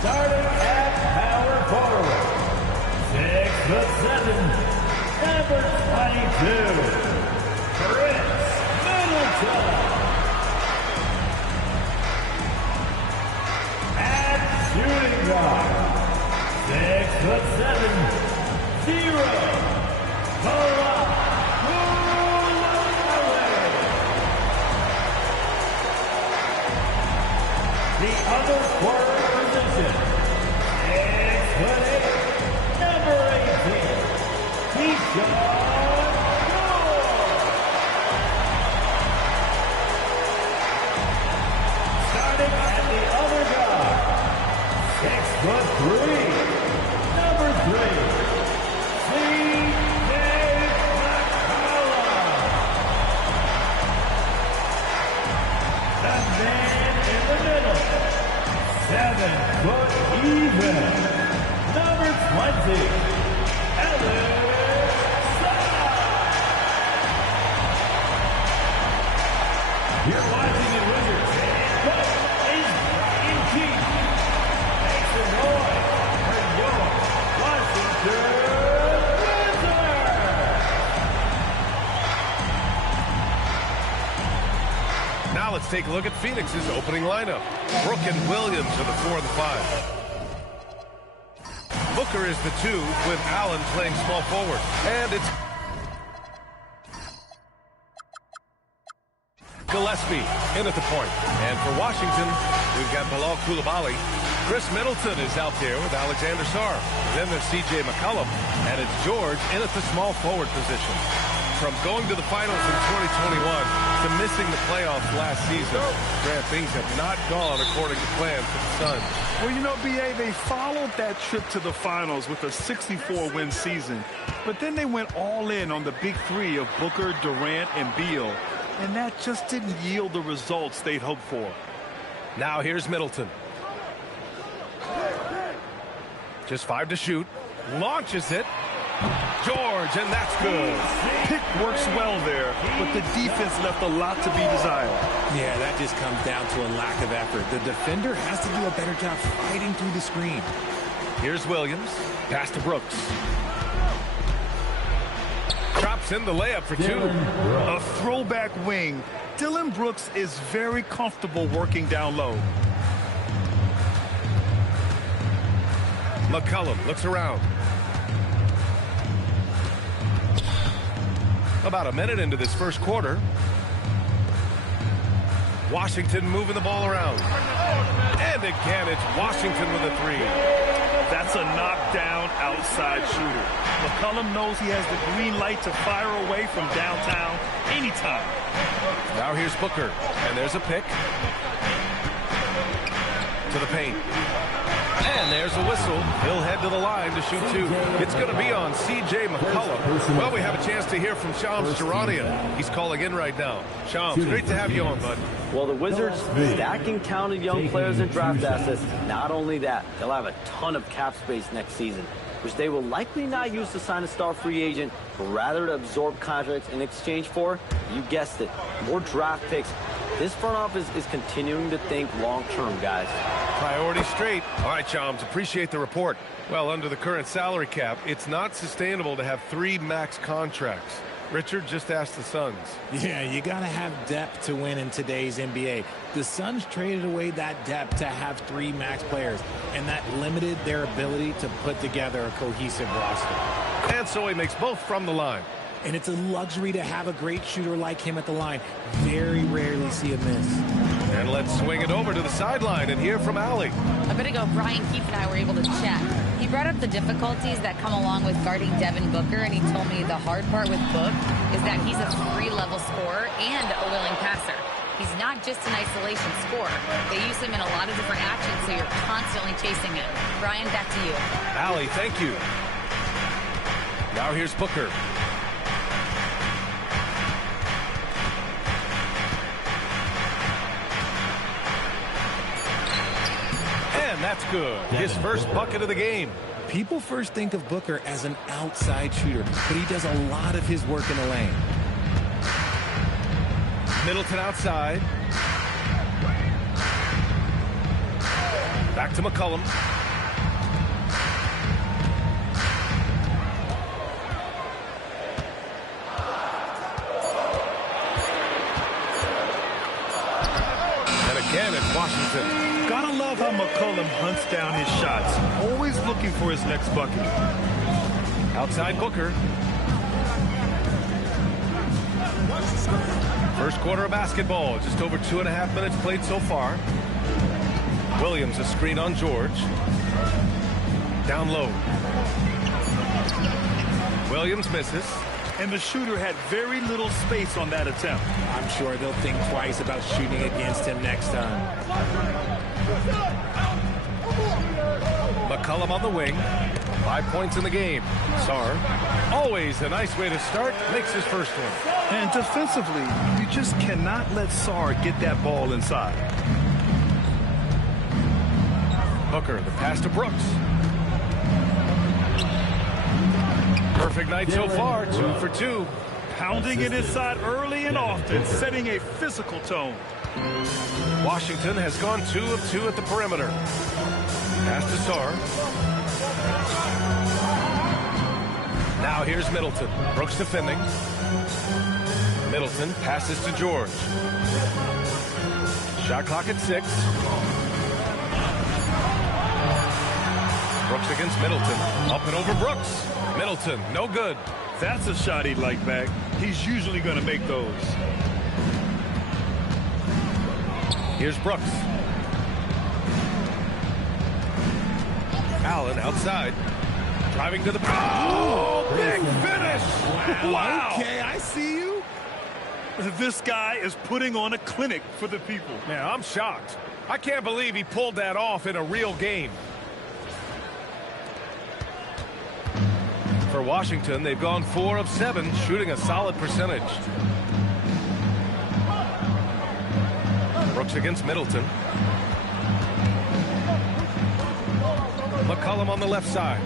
Starting at power forward, 6'7", number 22, Chris Middleton. At shooting guard, 6'7", 0, the other forward position, 6'8", number 18, Keyshawn George. Starting at the other guard, 6'3", number 3, C.J. McCollum. And then in the middle, 7 foot even, number 20, Alex Saad. You're watching the Wizards, and coach is Brian Keith. Make some noise for your Washington Wizards. Now let's take a look at Phoenix's opening lineup. Brook and Williams are the 4 and the 5. Booker is the 2, with Allen playing small forward. And it's Gillespie in at the point. And for Washington, we've got Bilal Coulibaly. Chris Middleton is out there with Alexander Sarr. Then there's C.J. McCollum. And it's George in at the small forward position. From going to the finals in 2021 to missing the playoffs last season, Grant, things have not gone according to plan for the Suns. Well, you know, B.A., they followed that trip to the finals with a 64-win season. But then they went all in on the big three of Booker, Durant, and Beal. And that just didn't yield the results they'd hoped for. Now here's Middleton. Just 5 to shoot. Launches it. George, and that's good. Pick works well there, but the defense left a lot to be desired. Yeah, that just comes down to a lack of effort. The defender has to do a better job fighting through the screen. Here's Williams. Pass to Brooks. Drops in the layup for 2. A throwback wing. Dillon Brooks is very comfortable working down low. McCollum looks around. About a minute into this first quarter. Washington moving the ball around. And again, it's Washington with a 3. That's a knockdown outside shooter. McCollum knows he has the green light to fire away from downtown anytime. Now here's Booker, and there's a pick. To the paint. And there's a whistle. He'll head to the line to shoot 2. It's going to be on C.J. McCollum. Well, we have a chance to hear from Shams Charania. He's calling in right now. Shams, great to have you on, bud. Well, the Wizards stacking talented young players and draft assets. Not only that, they'll have a ton of cap space next season, which they will likely not use to sign a star free agent, but rather to absorb contracts in exchange for, you guessed it, more draft picks. This front office is continuing to think long-term, guys. Priority straight. All right, Shams, appreciate the report. Well, under the current salary cap, it's not sustainable to have 3 max contracts. Richard, just asked the Suns. Yeah, you got to have depth to win in today's NBA. The Suns traded away that depth to have 3 max players, and that limited their ability to put together a cohesive roster. And so he makes both from the line. And it's a luxury to have a great shooter like him at the line. Very rarely see a miss. And let's swing it over to the sideline and hear from Allie. A bit ago, Brian Keefe and I were able to chat. He brought up the difficulties that come along with guarding Devin Booker, and he told me the hard part with Book is that he's a 3-level scorer and a willing passer. He's not just an isolation scorer. They use him in a lot of different actions, so you're constantly chasing him. Brian, back to you. Allie, thank you. Now here's Booker. And that's good. His first bucket of the game. People first think of Booker as an outside shooter, but he does a lot of his work in the lane. Middleton outside. Back to McCollum. And again, it's Washington. Gotta love how McCollum hunts down his shots, always looking for his next bucket. Outside Booker. First quarter of basketball. Just over 2.5 minutes played so far. Williams a screen on George. Down low. Williams misses. And the shooter had very little space on that attempt. I'm sure they'll think twice about shooting against him next time. McCollum on the wing. 5 points in the game. Sarr, always a nice way to start, makes his first one. And defensively, you just cannot let Sarr get that ball inside. Booker, the pass to Brooks. Perfect night so far, 2 for 2. Pounding it inside early and often, setting a physical tone. Washington has gone 2 of 2 at the perimeter. Pass to Sarr. Now here's Middleton. Brooks defending. Middleton passes to George. Shot clock at 6. Brooks against Middleton. Up and over Brooks. Middleton, no good. That's a shot he'd like back. He's usually going to make those. Here's Brooks. Allen outside. Driving to the... Oh, big finish! Wow! Okay, I see you. This guy is putting on a clinic for the people. Man, I'm shocked. I can't believe he pulled that off in a real game. For Washington, they've gone 4 of 7, shooting a solid percentage. Brooks against Middleton. McCollum on the left side.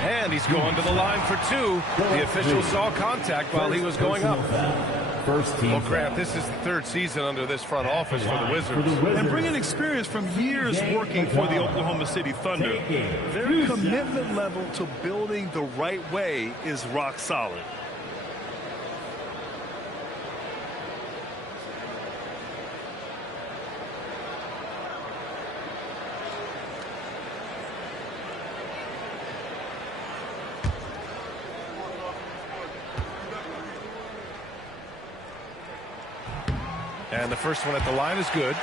And he's going to the line for 2. The official saw contact while he was going up. Well, Grant, this is the 3rd season under this front office for the Wizards. And bringing experience from years working for the Oklahoma City Thunder, their commitment level to building the right way is rock solid. And the first one at the line is good.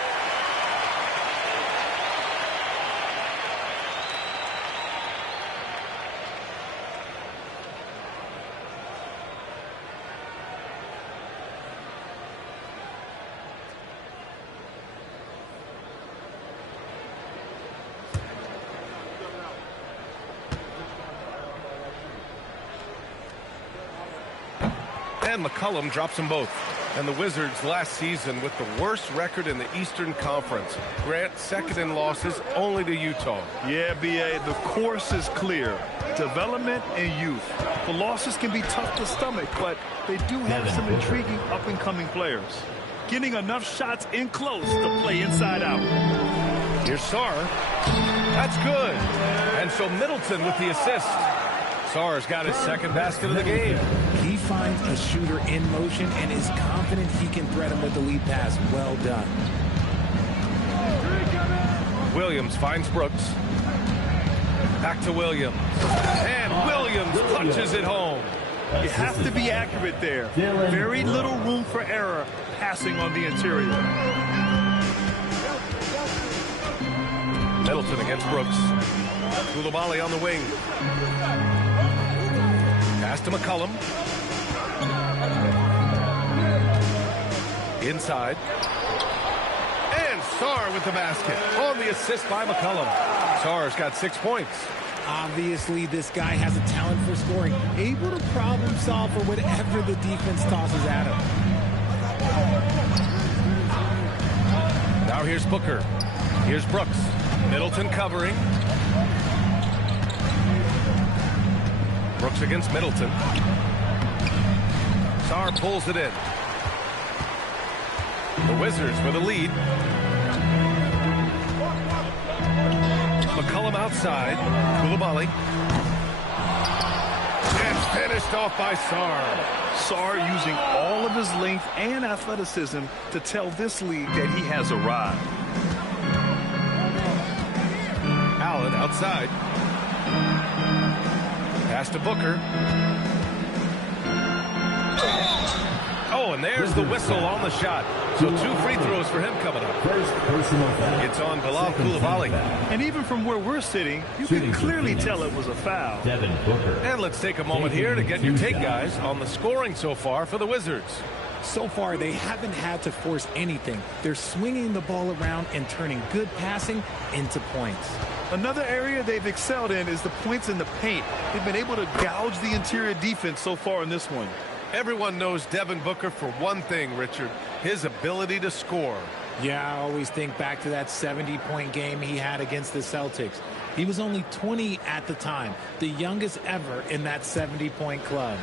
And McCollum drops them both. And the Wizards last season with the worst record in the Eastern Conference. Grant, second in losses only to Utah. Yeah, B.A., the course is clear. Development and youth. The losses can be tough to stomach, but they do have some intriguing up-and-coming players. Getting enough shots in close to play inside out. Here's Sarr. That's good. And so Middleton with the assist. Sarr's got his second basket of the game. He finds a shooter in motion and is confident he can thread him with the lead pass. Well done. Williams finds Brooks. Back to Williams. And Williams punches it home. You have to be accurate there. Very little room for error passing on the interior. Middleton against Brooks. Coulibaly on the wing. Pass to McCollum. Inside. And Sarr with the basket. On the assist by McCollum. Sarr's got 6 points. Obviously, this guy has a talent for scoring. Able to problem solve for whatever the defense tosses at him. Now here's Booker. Here's Brooks. Middleton covering. Brooks against Middleton. Sarr pulls it in. The Wizards with a lead. McCollum outside. Koulibaly. And finished off by Sarr. Sarr using all of his length and athleticism to tell this league that he has arrived. Allen outside. Pass to Booker. Oh, and there's the whistle on the shot. So 2 free throws for him coming up. First personal foul. It's on Bilal Koulibaly. And even from where we're sitting, you can clearly tell it was a foul. Devin Booker. And let's take a moment here to get your take, guys, on the scoring so far for the Wizards. So far, they haven't had to force anything. They're swinging the ball around and turning good passing into points. Another area they've excelled in is the points in the paint. They've been able to gouge the interior defense so far in this one. Everyone knows Devin Booker for one thing, Richard, his ability to score. Yeah, I always think back to that 70-point game he had against the Celtics. He was only 20 at the time, the youngest ever in that 70-point club.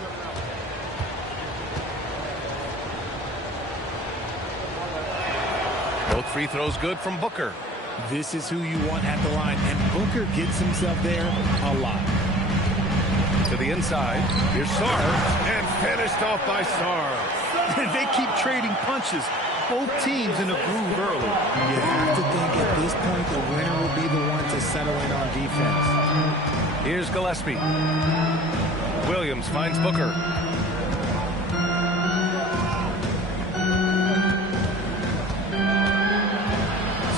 Both free throws good from Booker. This is who you want at the line, and Booker gets himself there a lot. To the inside. Here's Sarr. And finished off by Sarr. They keep trading punches. Both teams in a groove early. You have to think at this point the winner will be the one to settle in on defense. Here's Gillespie. Williams finds Booker.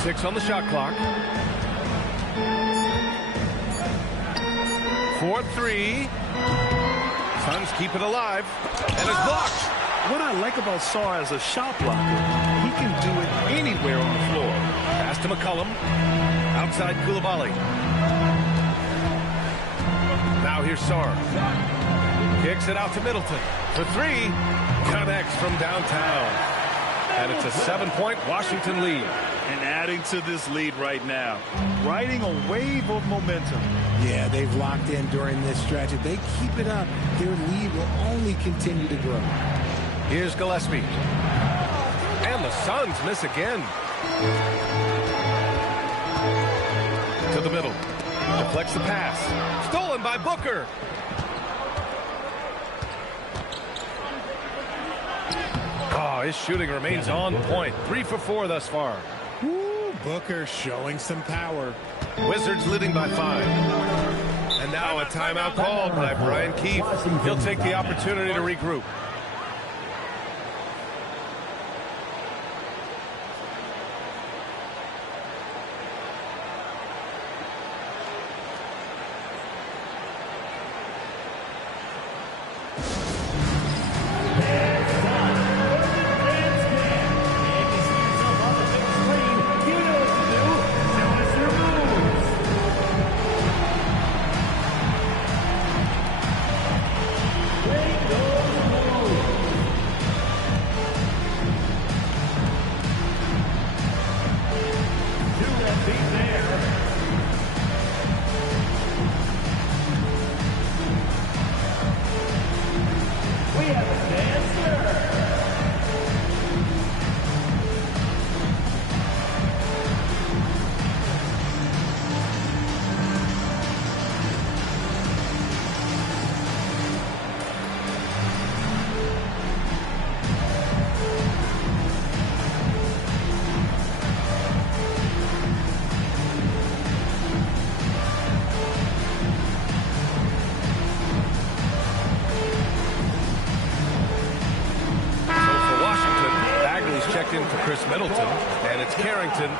Six on the shot clock. 4-3. Suns keep it alive. And it's blocked. What I like about Sarr as a shot blocker, he can do it anywhere on the floor. Pass to McCollum. Outside Koulibaly. Now here's Sarr. Kicks it out to Middleton. For 3. Connects from downtown. And it's a 7-point Washington lead. And adding to this lead right now, riding a wave of momentum. Yeah, they've locked in during this stretch. If they keep it up, their lead will only continue to grow. Here's Gillespie. And the Suns miss again. To the middle. Deflects the pass. Stolen by Booker. Oh, his shooting remains on point. 3 for 4 thus far. Woo, Booker showing some power. Wizards leading by 5. And now a timeout called by Brian Keefe. He'll take the opportunity to regroup.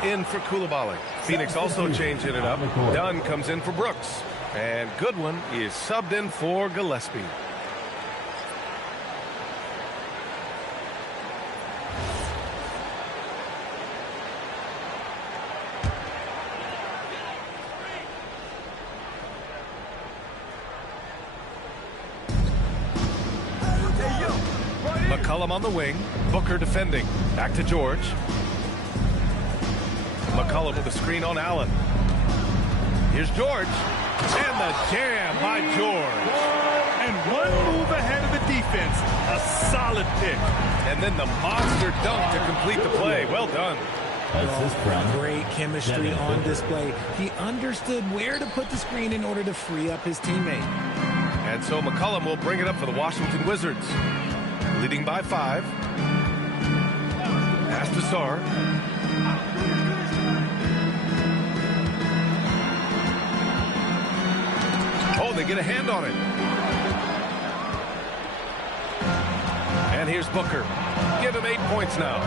In for Koulibaly. Phoenix also changing it up. Dunn comes in for Brooks. And Goodwin is subbed in for Gillespie. McCollum on the wing. Booker defending. Back to George. McCollum with a screen on Allen. Here's George. And the jam by George. And one move ahead of the defense. defense, a solid pick. And then the monster dunk to complete the play. Well done. Great chemistry on display. He understood where to put the screen in order to free up his teammate. And so McCollum will bring it up for the Washington Wizards. Leading by 5. Pass to Sarr. Oh, they get a hand on it. And here's Booker. Give him 8 points now.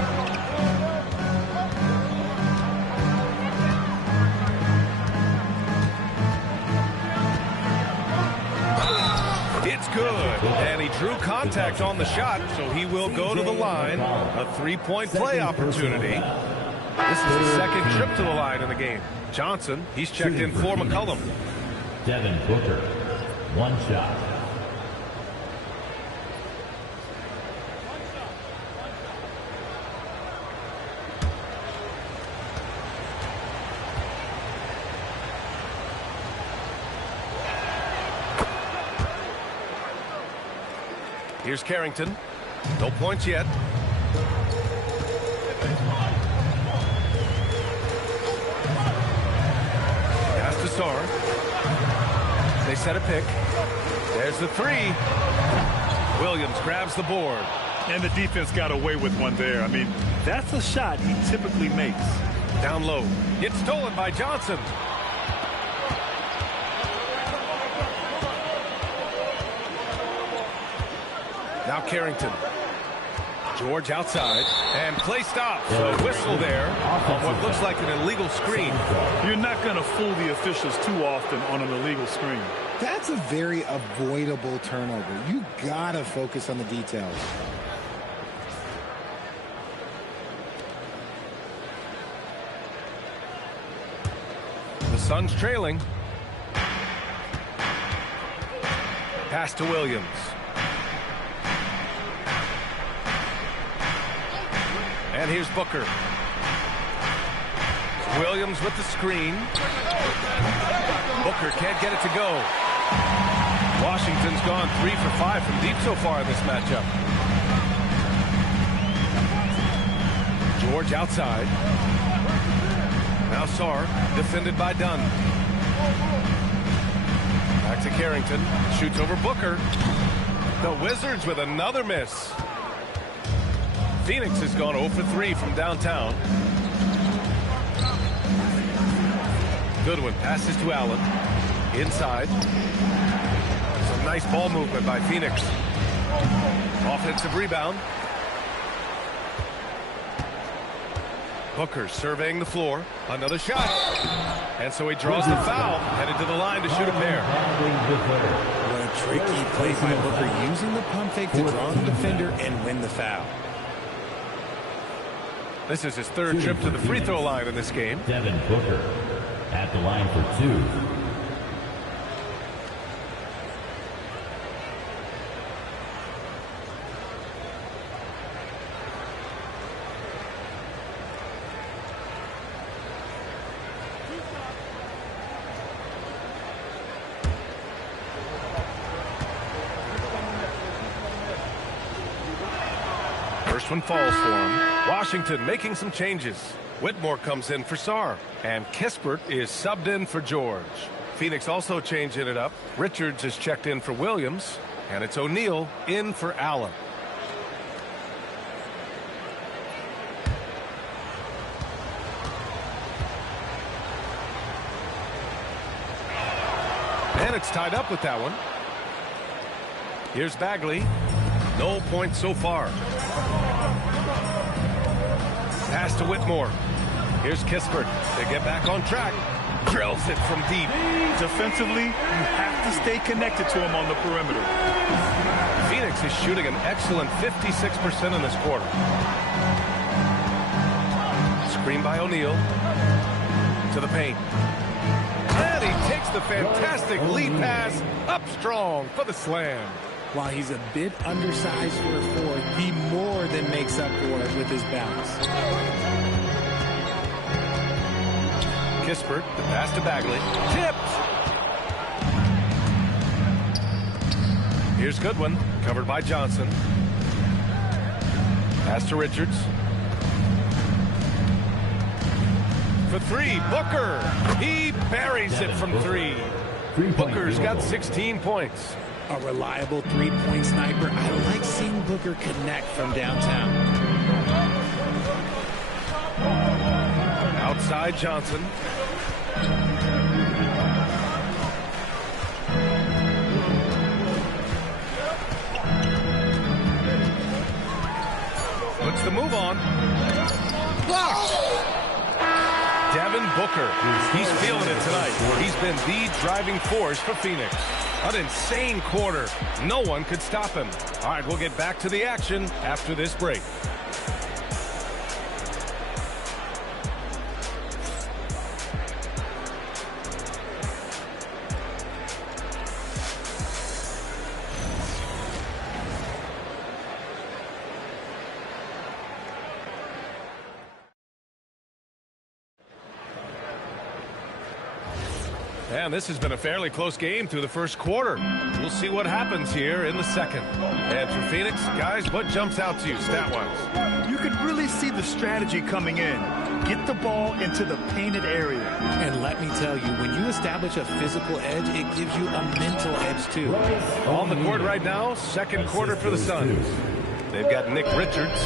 It's good. And he drew contact on the shot, so he will go to the line. A 3-point play opportunity. This is his second trip to the line in the game. Johnson, he's checked in for McCollum. Devin Booker, 1 shot. Here's Carrington. No points yet. Pass to Sarr. They set a pick. There's the 3. Williams grabs the board. And the defense got away with one there. I mean, that's a shot he typically makes. Down low. It's stolen by Johnson. Now Carrington. George outside. And play stops. So whistle there on what looks like an illegal screen. You're not going to fool the officials too often on an illegal screen. That's a very avoidable turnover. You gotta focus on the details. The Suns trailing. Pass to Williams. And here's Booker. Williams with the screen. Booker can't get it to go. Washington's gone 3 for 5 from deep so far in this matchup. George outside. Now Sarr, defended by Dunn. Back to Carrington. Shoots over Booker. The Wizards with another miss. Phoenix has gone 0 for 3 from downtown. Goodwin passes to Allen. Inside. Some nice ball movement by Phoenix. Offensive rebound. Booker surveying the floor. Another shot. And so he draws the foul. Headed to the line to shoot a pair. What a tricky play by Booker, using the pump fake to draw the defender and win the foul. This is his 3rd trip to the free throw line in this game. Devin Booker at the line for 2. First one falls for him. Washington making some changes. Whitmore comes in for Sarr. And Kispert is subbed in for George. Phoenix also changing it up. Richards is checked in for Williams. And it's O'Neal in for Allen. And it's tied up with that one. Here's Bagley. No points so far. Pass to Whitmore. Here's Kispert. They get back on track. Drills it from deep. Defensively, you have to stay connected to him on the perimeter. Phoenix is shooting an excellent 56% in this quarter. Screen by O'Neal. To the paint. And he takes the fantastic lead pass up strong for the slam. While he's a bit undersized for a 4, he more than makes up for it with his bounce. Kispert, the pass to Bagley. Tipped! Here's Goodwin, covered by Johnson. Pass to Richards. For three, Booker. He buries it from three. Booker's got 16 points. A reliable three-point sniper. I like seeing Booker connect from downtown. Outside Johnson. Puts the move on. Blocked. Devin Booker. He's feeling it tonight. He's been the driving force for Phoenix. An insane quarter. No one could stop him. All right, we'll get back to the action after this break. And this has been a fairly close game through the first quarter. We'll see what happens here in the second. And for Phoenix, guys, what jumps out to you stat-wise? You could really see the strategy coming in. Get the ball into the painted area. And let me tell you, when you establish a physical edge, it gives you a mental edge, too. On the court right now, second quarter for the Suns. They've got Nick Richards,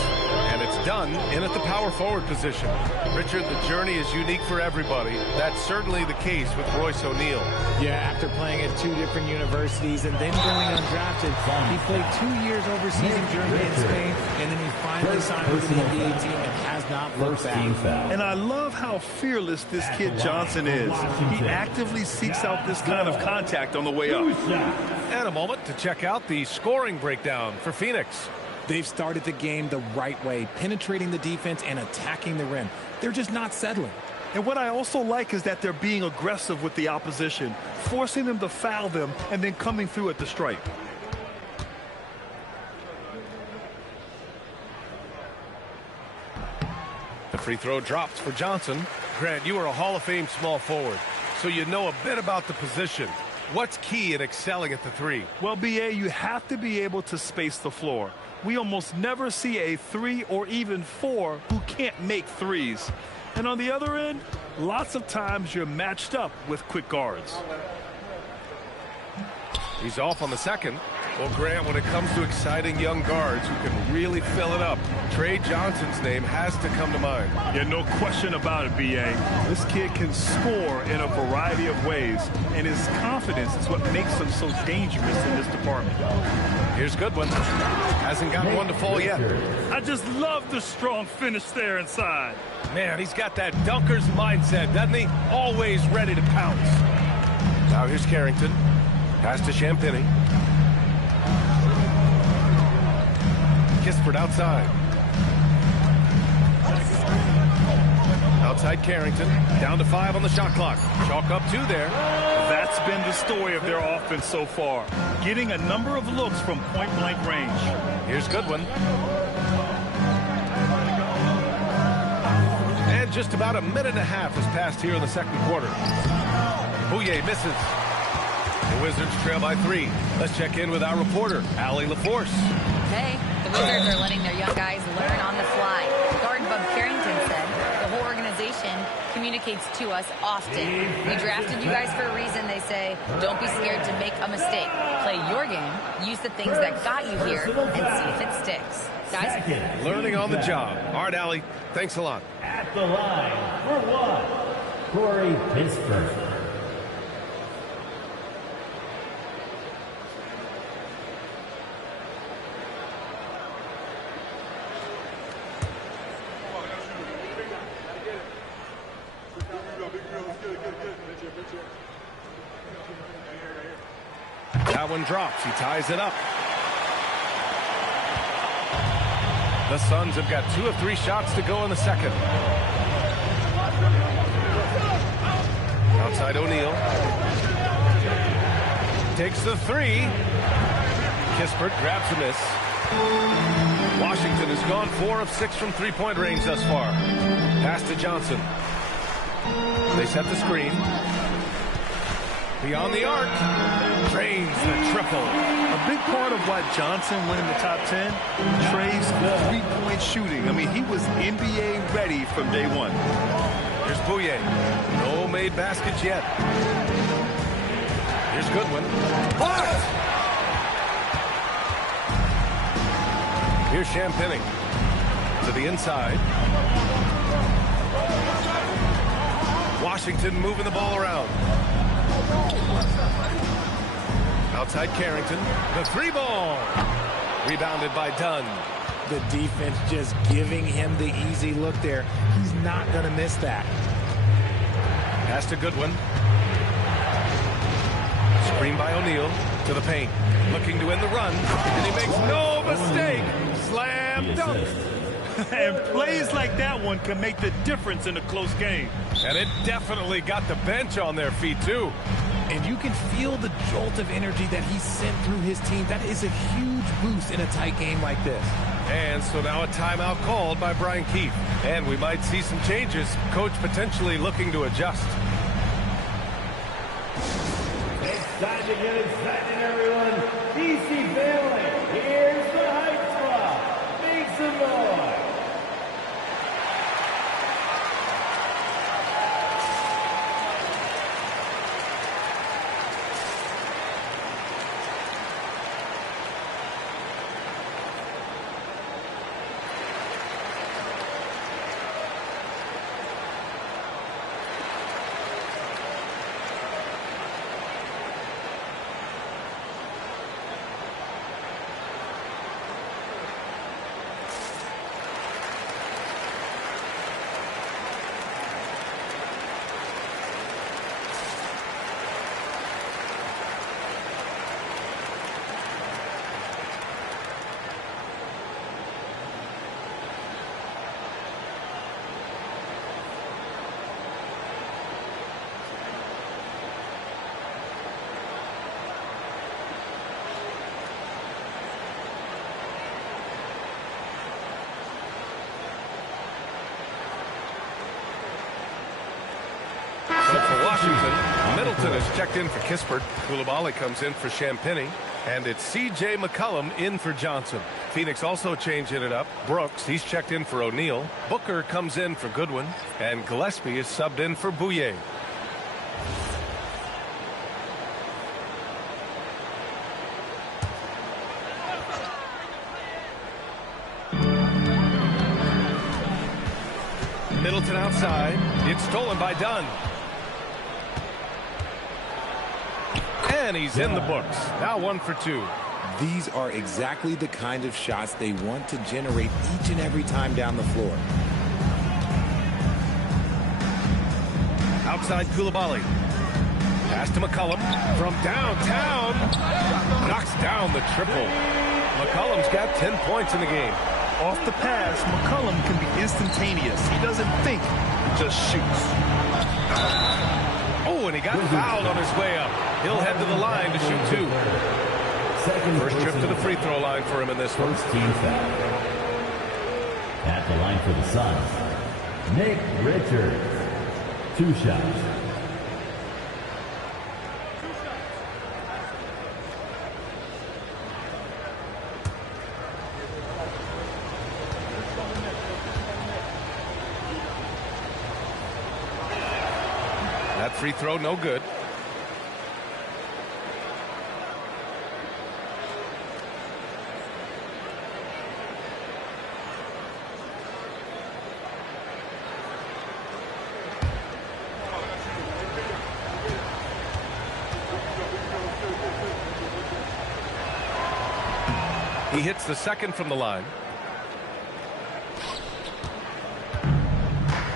and it's done in at the power forward position. Richard, the journey is unique for everybody. That's certainly the case with Royce O'Neal. Yeah, after playing at 2 different universities and then going undrafted, he played 2 years overseas in Germany and Spain, and then he finally signed with the NBA team and has not looked back. And I love how fearless this kid Johnson is. He actively seeks out this kind of contact on the way up. And a moment to check out the scoring breakdown for Phoenix. They've started the game the right way, penetrating the defense and attacking the rim. They're just not settling. And what I also like is that they're being aggressive with the opposition, forcing them to foul them and then coming through at the stripe. The free throw drops for Johnson. Grant, you are a Hall of Fame small forward, so you know a bit about the position. What's key in excelling at the three? Well, BA, you have to be able to space the floor. We almost never see a 3 or even 4 who can't make threes. And on the other end, lots of times you're matched up with quick guards. He's off on the second. Well, Grant, when it comes to exciting young guards who can really fill it up, Trey Johnson's name has to come to mind. Yeah, no question about it, B.A. This kid can score in a variety of ways, and his confidence is what makes him so dangerous in this department. Here's Goodwin. Hasn't gotten one to fall yet. I just love the strong finish there inside. Man, he's got that dunker's mindset, doesn't he? Always ready to pounce. Now here's Carrington. Pass to Champagny. Kispert outside. Outside Carrington. Down to 5 on the shot clock. Chalk up 2 there. That's been the story of their offense so far. Getting a number of looks from point-blank range. Here's Goodwin. And just about a minute and a half has passed here in the second quarter. Bouye misses. The Wizards trail by 3. Let's check in with our reporter, Allie LaForce. Hey, the Wizards are letting their young guys learn on the fly. Guard Bub Carrington said the whole organization communicates to us often. We drafted you guys for a reason, they say. Don't be scared to make a mistake. Play your game, use the things that got you here, and see if it sticks. Guys? Learning on the job. All right, Allie, thanks a lot. At the line for 1, Corey Pittsburgh. That one drops. He ties it up. The Suns have got 2 of 3 shots to go in the second. Outside O'Neal. Takes the 3. Kispert grabs a miss. Washington has gone 4 of 6 from three-point range thus far. Pass to Johnson. They set the screen. Beyond the arc. Drains the triple. A big part of why Johnson went in the top 10, Trey's three-point shooting. I mean, he was NBA ready from day one. Here's Bouye. No made baskets yet. Here's Goodwin. Blocked! Here's Champagny to the inside. Washington moving the ball around. Outside Carrington. The three ball. Rebounded by Dunn. The defense just giving him the easy look there. He's not going to miss that. Pass to Goodwin. Screen by O'Neal to the paint. Looking to end the run. And he makes no mistake. Slam dunk. And plays like that one can make the difference in a close game. And it definitely got the bench on their feet, too. And you can feel the jolt of energy that he sent through his team. That is a huge boost in a tight game like this. And so now a timeout called by Brian Keefe. And we might see some changes. Coach potentially looking to adjust. It's time to get excited, everyone. DC family, here's the hype squad. Make some noise. For Washington, Middleton is checked in for Kispert. Coulibaly comes in for Champagny. And it's C.J. McCollum in for Johnson. Phoenix also changing it up. Brooks, he's checked in for O'Neal. Booker comes in for Goodwin. And Gillespie is subbed in for Bouye. Middleton outside. It's stolen by Dunn. And he's in the books. Now 1 for 2. These are exactly the kind of shots they want to generate each and every time down the floor. Outside Coulibaly. Pass to McCollum from downtown. Knocks down the triple. McCollum's got 10 points in the game. Off the pass, McCollum can be instantaneous. He doesn't think, just shoots. Oh, and he got fouled on his way up. He'll head to the line to shoot 2. First trip to the free throw line for him in this one. First team foul. At the line for the Suns, Nick Richards. 2 shots. That free throw, no good. He hits the second from the line.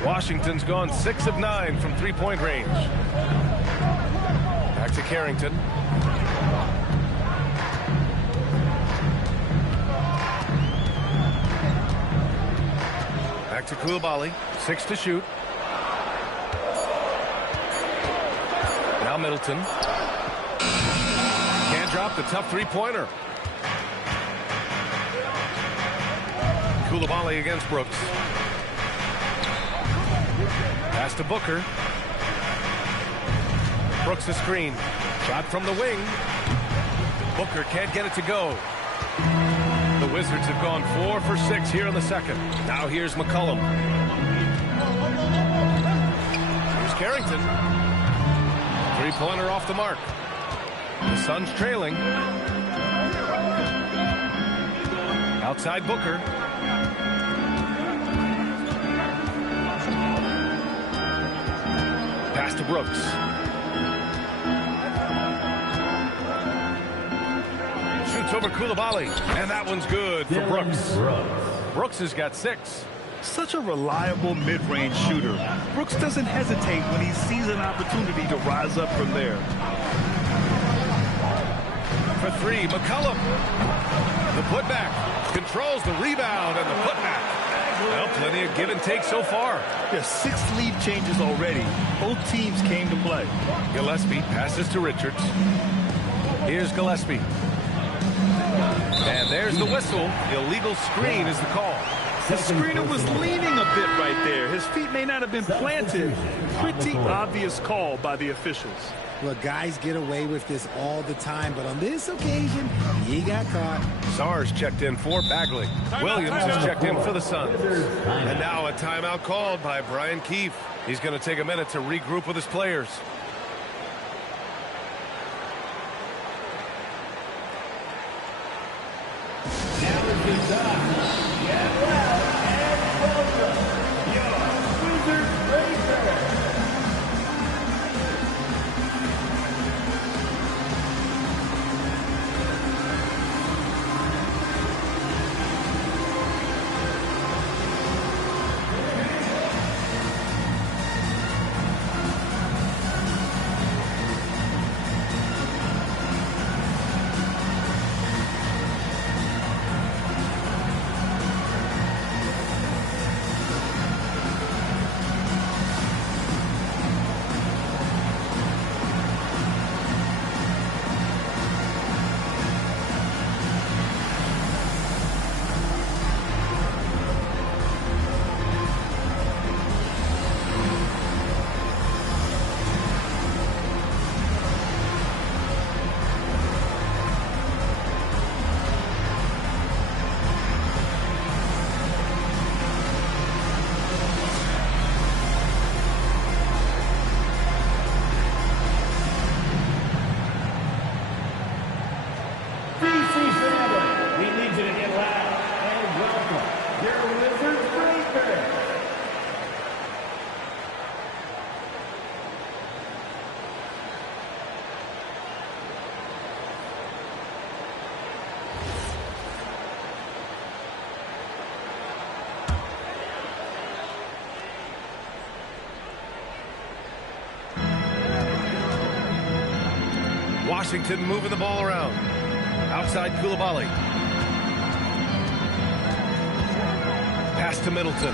Washington's gone 6 of 9 from three-point range. Back to Carrington. Back to Coulibaly. 6 to shoot. Now Middleton. Can't drop the tough three-pointer. Coulibaly against Brooks. Pass to Booker. Brooks the screen. Shot from the wing. Booker can't get it to go. The Wizards have gone 4 for 6 here in the second. Now here's McCollum. Here's Carrington. Three-pointer off the mark. The Suns trailing. Outside Booker. Pass to Brooks. Shoots over Coulibaly. And that one's good for Brooks. Brooks has got 6. Such a reliable mid-range shooter. Brooks doesn't hesitate when he sees an opportunity to rise up from there. For 3, McCollum. The putback. Controls the rebound and the putback. Well, plenty of give and take so far. There's 6 lead changes already. Both teams came to play. Gillespie passes to Richards. Here's Gillespie. And there's the whistle. Illegal screen is the call. The screener was leaning a bit right there. His feet may not have been planted. Pretty obvious call by the officials. Look, guys get away with this all the time, but on this occasion, he got caught. Sars checked in for Bagley. Williams has checked in for the Suns. And now a timeout called by Brian Keefe. He's going to take a minute to regroup with his players. Washington moving the ball around. Outside Coulibaly. Pass to Middleton.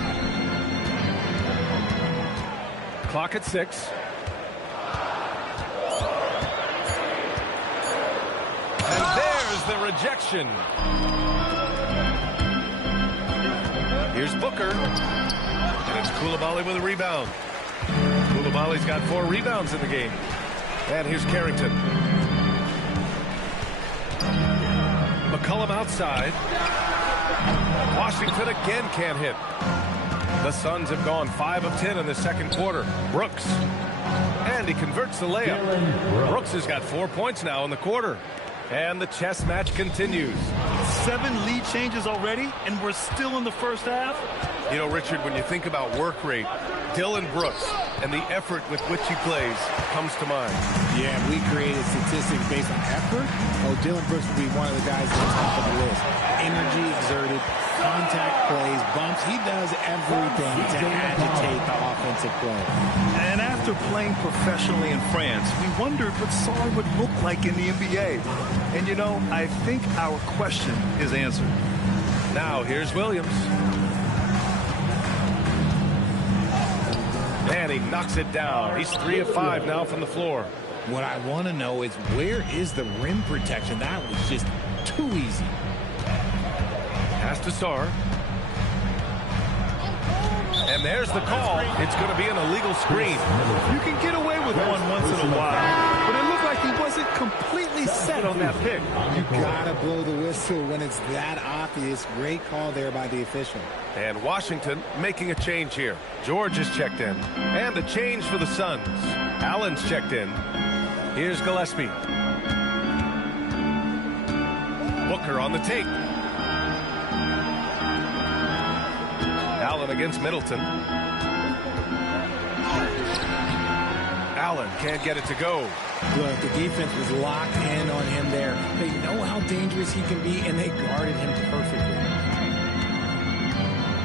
Clock at 6. And there's the rejection. Here's Booker. And it's Coulibaly with a rebound. Coulibaly's got 4 rebounds in the game. And here's Carrington. McCollum outside. Washington again can't hit. The Suns have gone 5 of 10 in the second quarter. Brooks. And he converts the layup. Brooks has got 4 points now in the quarter. And the chess match continues. 7 lead changes already, and we're still in the first half. You know, Richard, when you think about work rate, Dillon Brooks and the effort with which he plays comes to mind. Yeah, we created statistics based on effort. Oh, Dillon Brooks would be one of the guys at the top of the list. Energy exerted, contact plays, bumps. He does everything to agitate the offensive play. And after playing professionally in France, we wondered what Sarr would look like in the NBA. And you know, I think our question is answered. Now here's Williams. And he knocks it down. He's 3 of 5 now from the floor. What I want to know is, where is the rim protection? That was just too easy. Pass to Sarr. And there's the call. It's going to be an illegal screen. You can get away with one once in a while, but it looked like he wasn't completely really set on that pick. You gotta blow the whistle when it's that obvious. Great call there by the official. And Washington making a change here. George is checked in. And a change for the Suns. Allen's checked in. Here's Gillespie. Booker on the take. Allen against Middleton. Allen can't get it to go. Look, the defense was locked in on him there. They know how dangerous he can be, and they guarded him perfectly.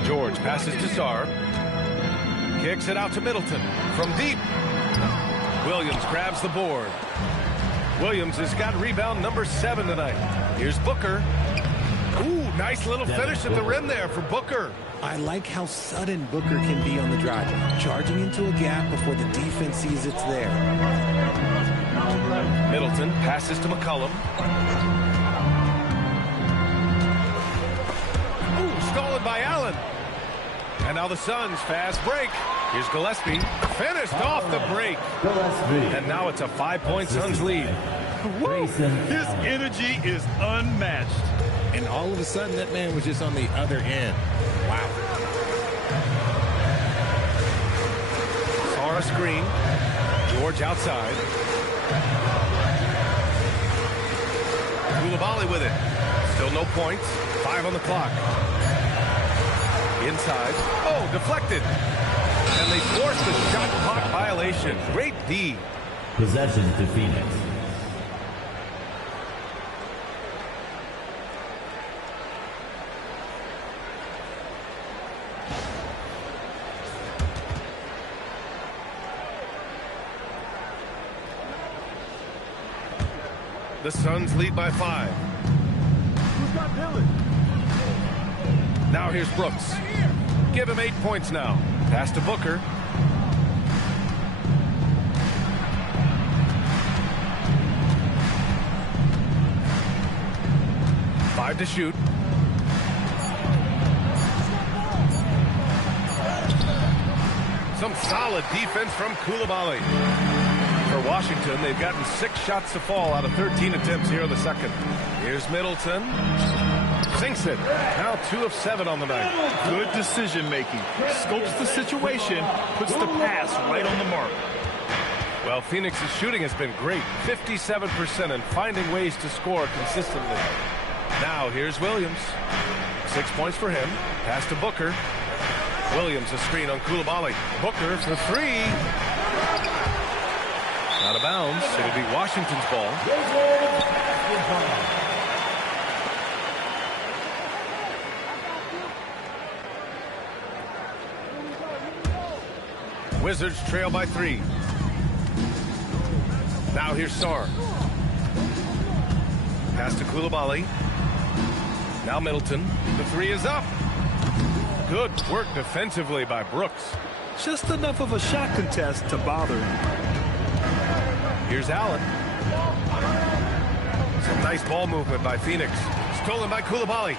George passes to Sarr. Kicks it out to Middleton from deep. Williams grabs the board. Williams has got rebound number 7 tonight. Here's Booker. Ooh, nice little finish at the rim there for Booker. I like how sudden Booker can be on the drive, charging into a gap before the defense sees it's there. Middleton passes to McCollum. Ooh, stolen by Allen. And now the Suns fast break. Here's Gillespie. Finished off the break. And now it's a 5-point Suns lead. Whoa, his energy is unmatched. And all of a sudden, that man was just on the other end. Wow. Sarr screen. George outside. Koulibaly with it. Still no points. 5 on the clock. Inside. Oh, deflected. And they forced the shot clock violation. Great D. Possession to Phoenix. The Suns lead by 5. Who's got Dillon? Now here's Brooks. Give him 8 points now. Pass to Booker. Five to shoot. Some solid defense from Koulibaly. For Washington, they've gotten 6 shots to fall out of 13 attempts here in the second. Here's Middleton. Sinks it. Now 2 of 7 on the night. Good decision making. Scopes the situation, puts the pass right on the mark. Well, Phoenix's shooting has been great. 57% and finding ways to score consistently. Now here's Williams. 6 points for him. Pass to Booker. Williams a screen on Koulibaly. Booker for 3. Out of bounds. It'll be Washington's ball. Wizards trail by 3. Now here's Sarr. Pass to Koulibaly. Now Middleton. The 3 is up. Good work defensively by Brooks. Just enough of a shot contest to bother him. Here's Allen. Some nice ball movement by Phoenix. Stolen by Koulibaly.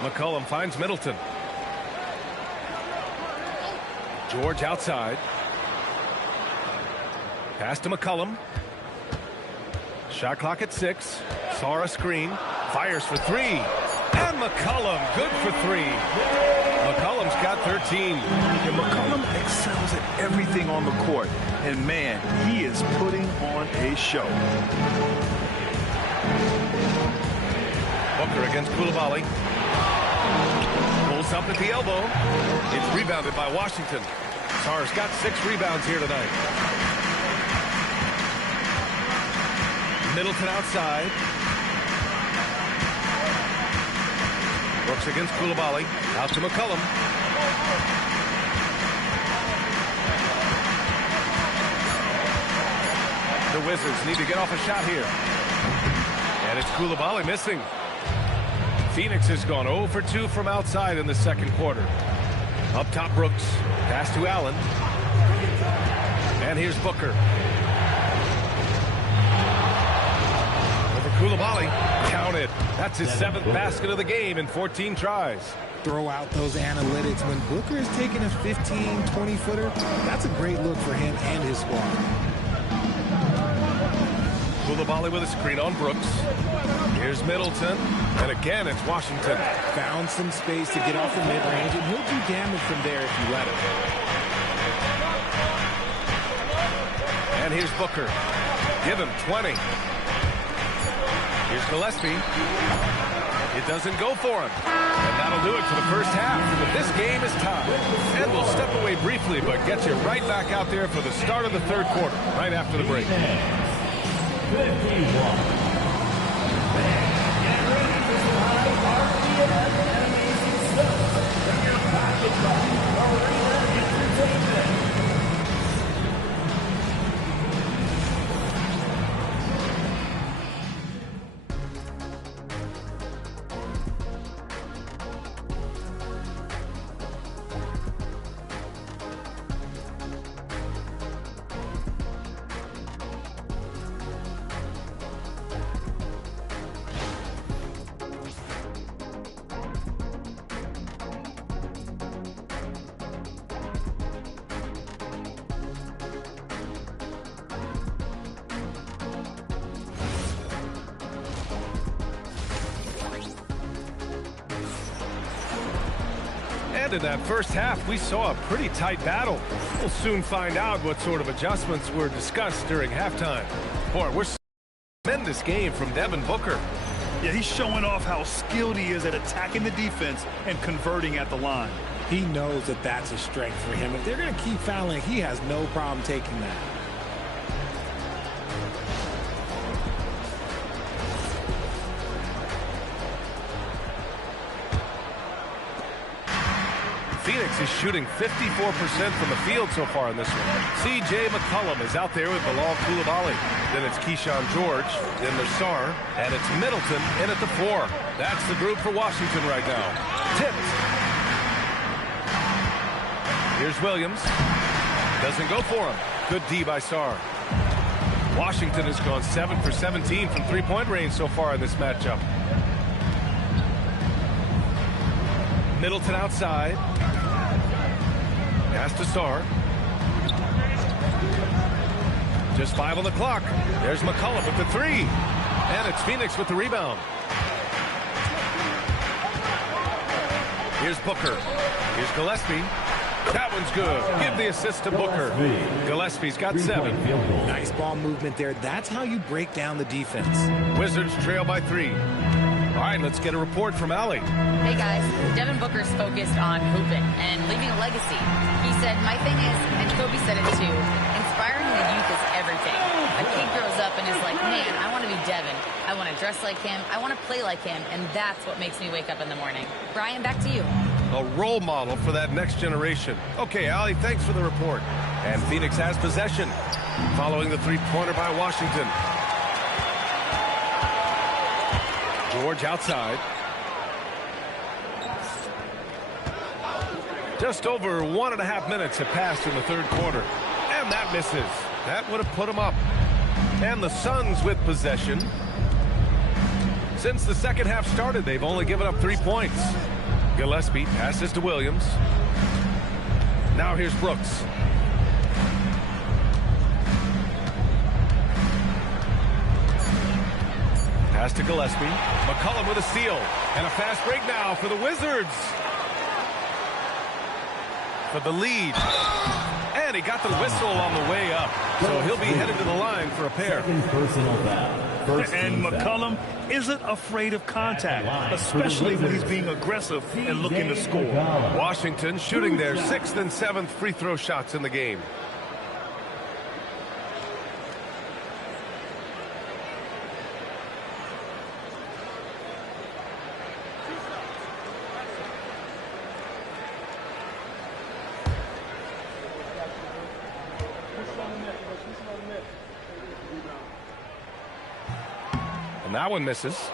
McCollum finds Middleton. George outside. Pass to McCollum. Shot clock at 6. Sarr a screen. Fires for 3. And McCollum good for 3. McCollum's got 13. And McCollum excels at everything on the court. And man, he is putting on a show. Booker against Koulibaly. Pulls up at the elbow. It's rebounded by Washington. Sarr's got 6 rebounds here tonight. Middleton outside. Brooks against Koulibaly. Out to McCollum. The Wizards need to get off a shot here. And it's Koulibaly missing. Phoenix has gone 0 for 2 from outside in the second quarter. Up top, Brooks. Pass to Allen. And here's Booker. Over Koulibaly. Counted. That's his 7th basket of the game in 14 tries. throw out those analytics. When Booker is taking a 15, 20-footer, that's a great look for him and his squad. Koulibaly with a screen on Brooks. Here's Middleton. And again, it's Washington. Found some space to get off the mid-range, and he'll do damage from there if you let him. And here's Booker. Give him 20. Here's Gillespie. It doesn't go for him. And that'll do it for the first half. But this game is tied. And we'll step away briefly, but get you right back out there for the start of the third quarter, right after the break. 51. In that first half, we saw a pretty tight battle. We'll soon find out what sort of adjustments were discussed during halftime. Boy, we're tremendous game from Devin Booker. Yeah, he's showing off how skilled he is at attacking the defense and converting at the line. He knows that that's a strength for him. If they're going to keep fouling, he has no problem taking that. Phoenix is shooting 54% from the field so far in this one. C.J. McCollum is out there with Bilal Koulibaly. Then it's Keyshawn George. Then there's Sarr. And it's Middleton in at the 4. That's the group for Washington right now. Tipped. Here's Williams. Doesn't go for him. Good D by Sarr. Washington has gone 7 for 17 from three-point range so far in this matchup. Middleton outside. Pass to Sarr. Just 5 on the clock. There's McCollum with the 3. And it's Phoenix with the rebound. Here's Booker. Here's Gillespie. That one's good. Give the assist to Booker. Gillespie's got 7. Nice ball movement there. That's how you break down the defense. Wizards trail by 3. All right, let's get a report from Allie. Hey, guys. Devin Booker's focused on hooping and leaving a legacy. He said, my thing is, and Kobe said it too, inspiring the youth is everything. A kid grows up and is like, man, I want to be Devin. I want to dress like him. I want to play like him. And that's what makes me wake up in the morning. Brian, back to you. A role model for that next generation. Okay, Allie, thanks for the report. And Phoenix has possession following the three-pointer by Washington. George outside. Just over 1.5 minutes have passed in the third quarter. And that misses. That would have put him up. And the Suns with possession. Since the second half started, they've only given up 3 points. Gillespie passes to Williams. Now here's Brooks. Pass to Gillespie. McCollum with a steal. And a fast break now for the Wizards. For the lead. And he got the whistle on the way up. So he'll be headed to the line for a pair. And McCollum isn't afraid of contact, especially when he's being aggressive and looking to score. Washington shooting their 6th and 7th free throw shots in the game. And that one misses.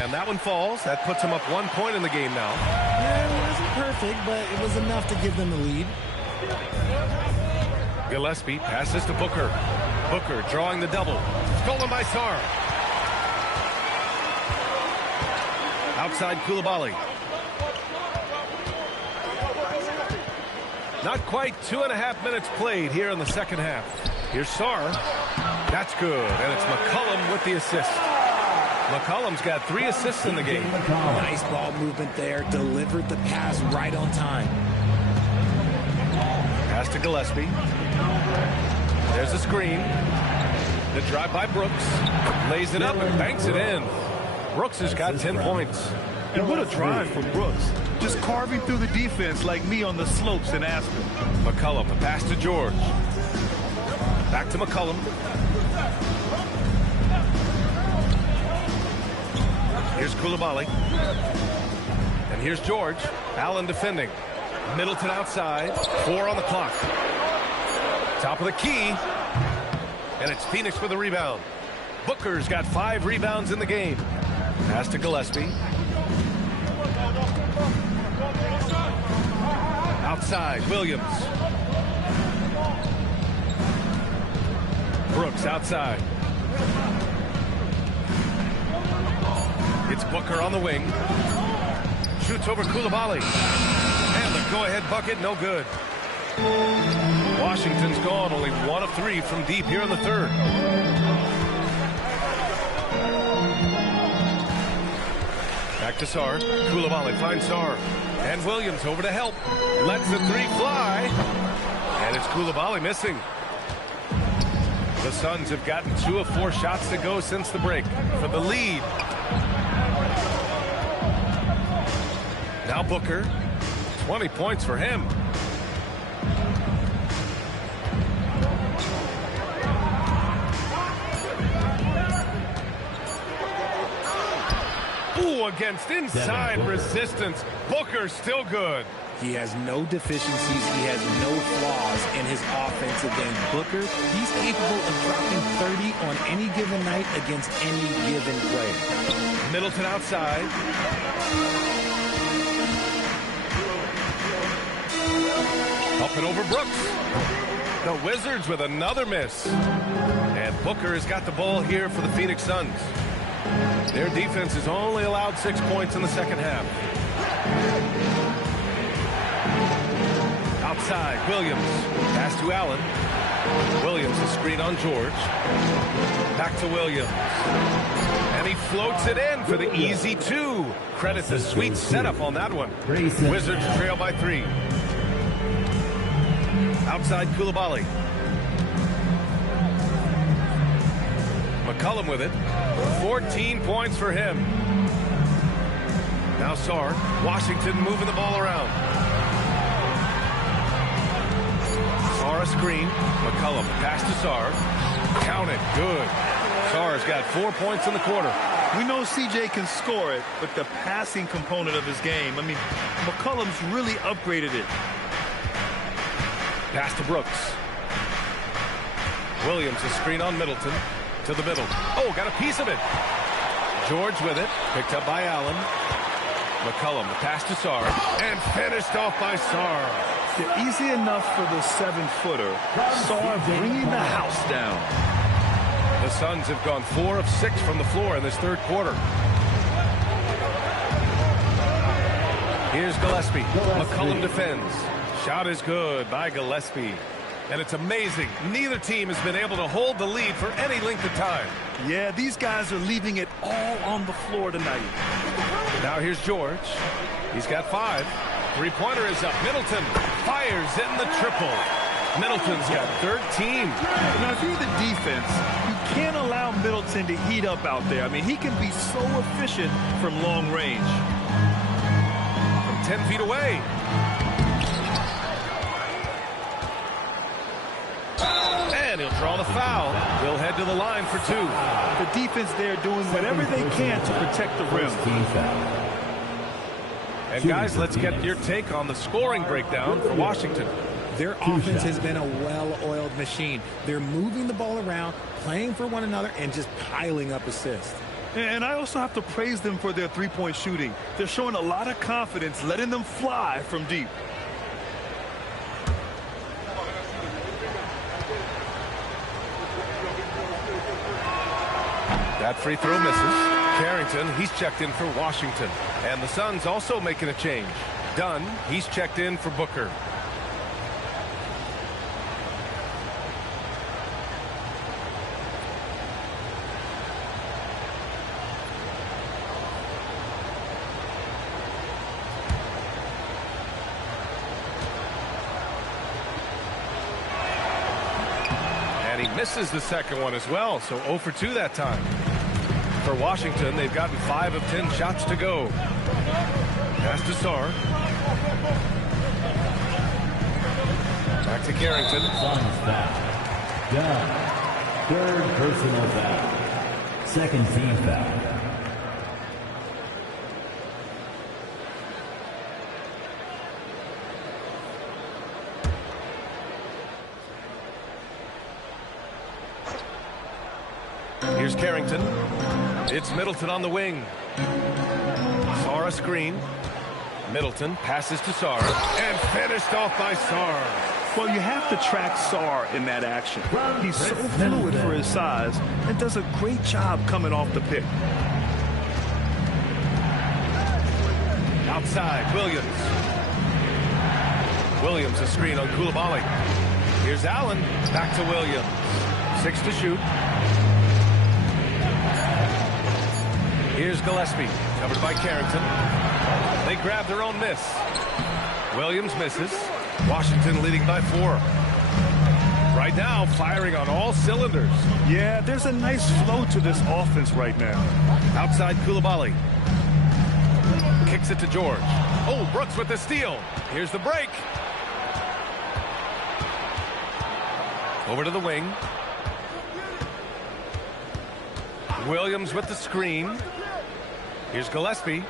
And that one falls. That puts him up 1 point in the game now. Yeah, it wasn't perfect, but it was enough to give them the lead. Gillespie passes to Booker. Booker drawing the double. Stolen by Sarr. Outside Koulibaly. Not quite 2.5 minutes played here in the second half. Here's Sarr. That's good. And it's McCollum with the assist. McCollum's got 3 assists in the game. Nice ball movement there. Delivered the pass right on time. Pass to Gillespie. There's a screen. The drive by Brooks. Lays it up and banks it in. Brooks has got 10 points. And what a drive from Brooks. Just carving through the defense like me on the slopes in Aspen. McCollum, a pass to George. Back to McCollum. Here's Koulibaly. And here's George. Allen defending. Middleton outside. 4 on the clock. Top of the key. And it's Phoenix with a rebound. Booker's got 5 rebounds in the game. Pass to Gillespie. Outside, Williams. Brooks outside. It's Booker on the wing. Shoots over Koulibaly. And the go-ahead bucket, no good. Washington's gone only 1 of 3 from deep here in the third. Back to Sarr. Koulibaly finds Sarr. And Williams over to help. Lets the 3 fly. And it's Koulibaly missing. The Suns have gotten 2 of 4 shots to go since the break for the lead. Now Booker. 20 points for him. Ooh, against inside resistance. Booker still good. He has no deficiencies. He has no flaws in his offensive game. Booker, he's capable of dropping 30 on any given night against any given player. Middleton outside. Up and over Brooks. The Wizards with another miss. And Booker has got the ball here for the Phoenix Suns. Their defense has only allowed 6 points in the second half. Outside, Williams. Pass to Allen. Williams, a screen on George. Back to Williams. And he floats it in for the easy 2. Credit the sweet setup on that one. Wizards trail by 3. Outside Koulibaly. McCollum with it. 14 points for him. Now Sarr. Washington moving the ball around. Sarr a screen. McCollum pass to Sarr. Count it. Good. Sarr's got 4 points in the quarter. We know CJ can score it, but the passing component of his game, I mean, McCollum's really upgraded it. Pass to Brooks. Williams a screen on Middleton. To the middle. Oh, got a piece of it. George with it. Picked up by Allen. McCollum, the pass to Sarr. And finished off by Sarr. Yeah, easy enough for the 7-footer. Sarr bringing the house down. The Suns have gone 4 of 6 from the floor in this third quarter. Here's Gillespie. McCollum defends. Shot is good by Gillespie. And it's amazing. Neither team has been able to hold the lead for any length of time. Yeah, these guys are leaving it all on the floor tonight. Now here's George. He's got 5. 3-pointer is up. Middleton fires in the triple. Middleton's got 13. Now, if you're the defense, you can't allow Middleton to heat up out there. I mean, he can be so efficient from long range. From 10 feet away. And he'll draw the foul. He'll head to the line for 2. The defense there doing whatever they can to protect the rim. And guys, let's get your take on the scoring breakdown for Washington. Their offense has been a well-oiled machine. They're moving the ball around, playing for one another, and just piling up assists. And I also have to praise them for their three-point shooting. They're showing a lot of confidence, letting them fly from deep. That free throw misses. Carrington, he's checked in for Washington. And the Suns also making a change. Dunn, he's checked in for Booker. And he misses the second one as well, so 0 for 2 that time. For Washington, they've gotten 5 of 10 shots to go. Pass to Sarr. Back to Carrington. Suns foul. Dunn. Third personal foul. Second team foul. Here's Carrington. It's Middleton on the wing. Sarr a screen. Middleton passes to Sarr. And finished off by Sarr. Well, you have to track Sarr in that action. He's so fluid for his size and does a great job coming off the pick. Outside, Williams. Williams a screen on Koulibaly. Here's Allen. Back to Williams. 6 to shoot. Here's Gillespie, covered by Carrington. They grab their own miss. Williams misses. Washington leading by 4. Right now, firing on all cylinders. Yeah, there's a nice flow to this offense right now. Outside Koulibaly. Kicks it to George. Oh, Brooks with the steal. Here's the break. Over to the wing. Williams with the screen. Here's Gillespie.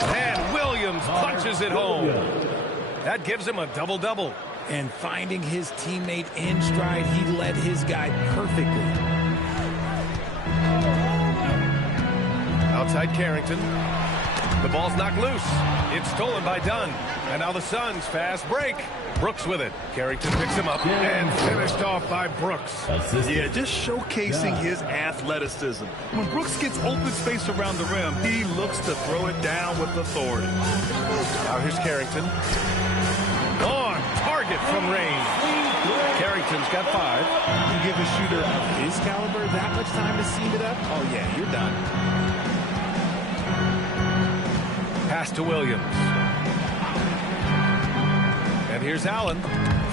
And Williams punches it home. That gives him a double-double. And finding his teammate in stride, he led his guy perfectly. Outside Carrington. The ball's knocked loose. It's stolen by Dunn. And now the Suns fast break. Brooks with it. Carrington picks him up and finished off by Brooks. Yeah, just showcasing his athleticism. When Brooks gets open space around the rim, he looks to throw it down with authority. Now here's Carrington. On target from range. Carrington's got 5. You give a shooter of his caliber that much time to seam it up, oh yeah, you're done. Pass to Williams. And here's Allen.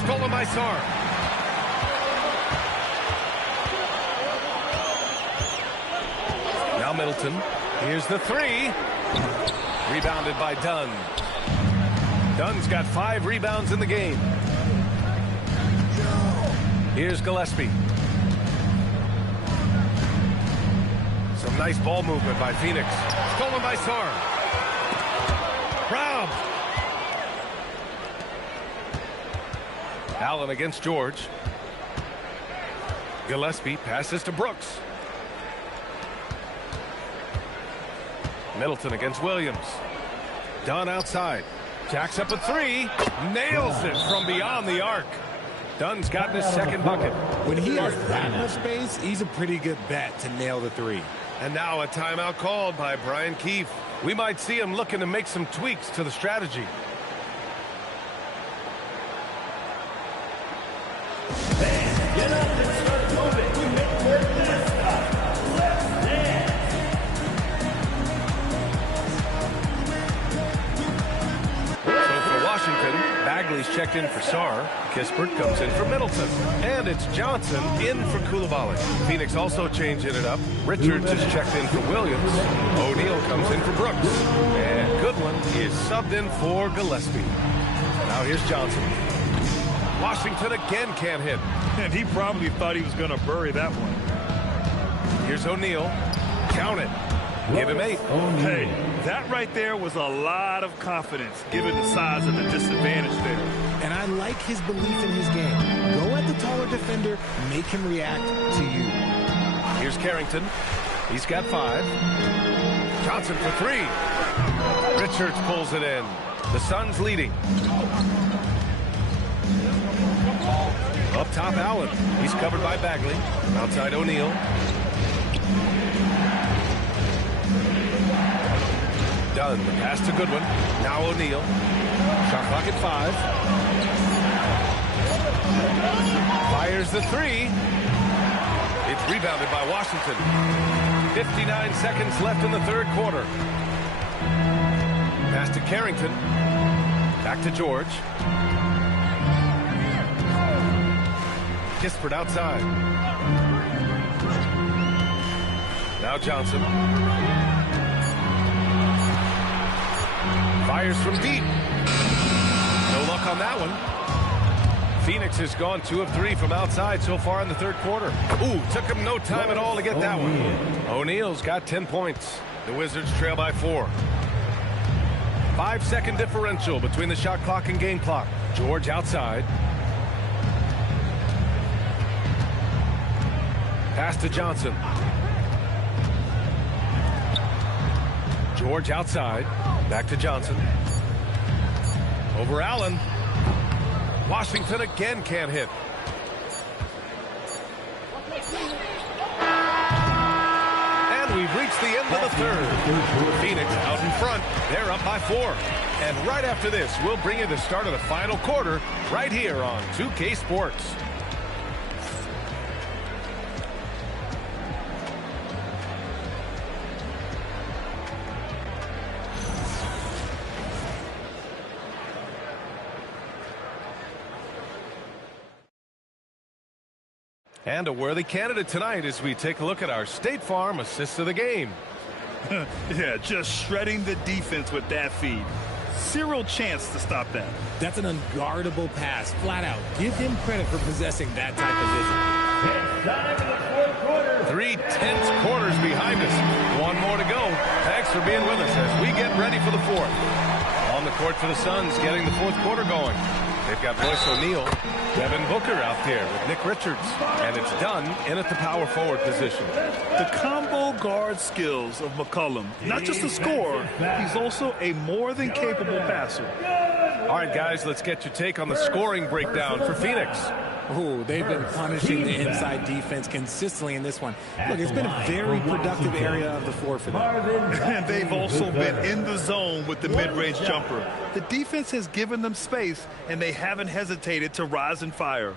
Stolen by Sarr. Now Middleton. Here's the 3. Rebounded by Dunn. Dunn's got 5 rebounds in the game. Here's Gillespie. Some nice ball movement by Phoenix. Stolen by Sarr. Robbed. Allen against George. Gillespie passes to Brooks. Middleton against Williams. Dunn outside. Jacks up a 3. Nails it from beyond the arc. Dunn's gotten his second bucket. When he has that much space, he's a pretty good bet to nail the 3. And now a timeout called by Brian Keefe. We might see him looking to make some tweaks to the strategy. Get up and start moving. Work this stuff. Let's dance. So for Washington, Bagley's checked in for Sarr. Kispert comes in for Middleton. And it's Johnson in for Koulibaly. Phoenix also changing it up. Richards is checked in for Williams. O'Neal comes in for Brooks. And Goodwin is subbed in for Gillespie. Now here's Johnson. Washington again can't hit. And he probably thought he was going to bury that one. Here's O'Neal. Count it. Give him 8. Hey, that right there was a lot of confidence, given the size of the disadvantage there. And I like his belief in his game. Go at the taller defender, make him react to you. Here's Carrington. He's got 5. Johnson for 3. Richards pulls it in. The Suns leading. Up top, Allen. He's covered by Bagley. Outside, O'Neal. Dunn, the pass to Goodwin. Now O'Neal. Shot clock at 5. Fires the 3. It's rebounded by Washington. 59 seconds left in the third quarter. Pass to Carrington. Back to George. Kispert outside. Now Johnson. Fires from deep. No luck on that one. Phoenix has gone 2 of 3 from outside so far in the third quarter. Ooh, took him no time at all to get that one. O'Neal's got 10 points. The Wizards trail by 4. 5-second differential between the shot clock and game clock. George outside. Pass to Johnson. George outside. Back to Johnson. Over Allen. Washington again can't hit. And we've reached the end of the third. Phoenix out in front. They're up by 4. And right after this, we'll bring you the start of the final quarter right here on 2K Sports. And a worthy candidate tonight as we take a look at our State Farm assist of the game. Yeah, just shredding the defense with that feed. Zero chance to stop that. That's an unguardable pass, flat out. Give him credit for possessing that type of vision. It's time for the fourth quarter. 3 tense quarters behind us. 1 more to go. Thanks for being with us as we get ready for the fourth. On the court for the Suns, getting the fourth quarter going. They've got Royce O'Neal, Devin Booker out there with Nick Richards, and it's Dunn in at the power forward position. The combo guard skills of McCollum, not just a scorer, he's also a more than capable passer. All right, guys, let's get your take on the scoring breakdown for Phoenix. Oh, they've been punishing the inside defense consistently in this one. Look, it's been a very productive area of the floor for them. And they've also been in the zone with the mid-range jumper. The defense has given them space, and they haven't hesitated to rise and fire.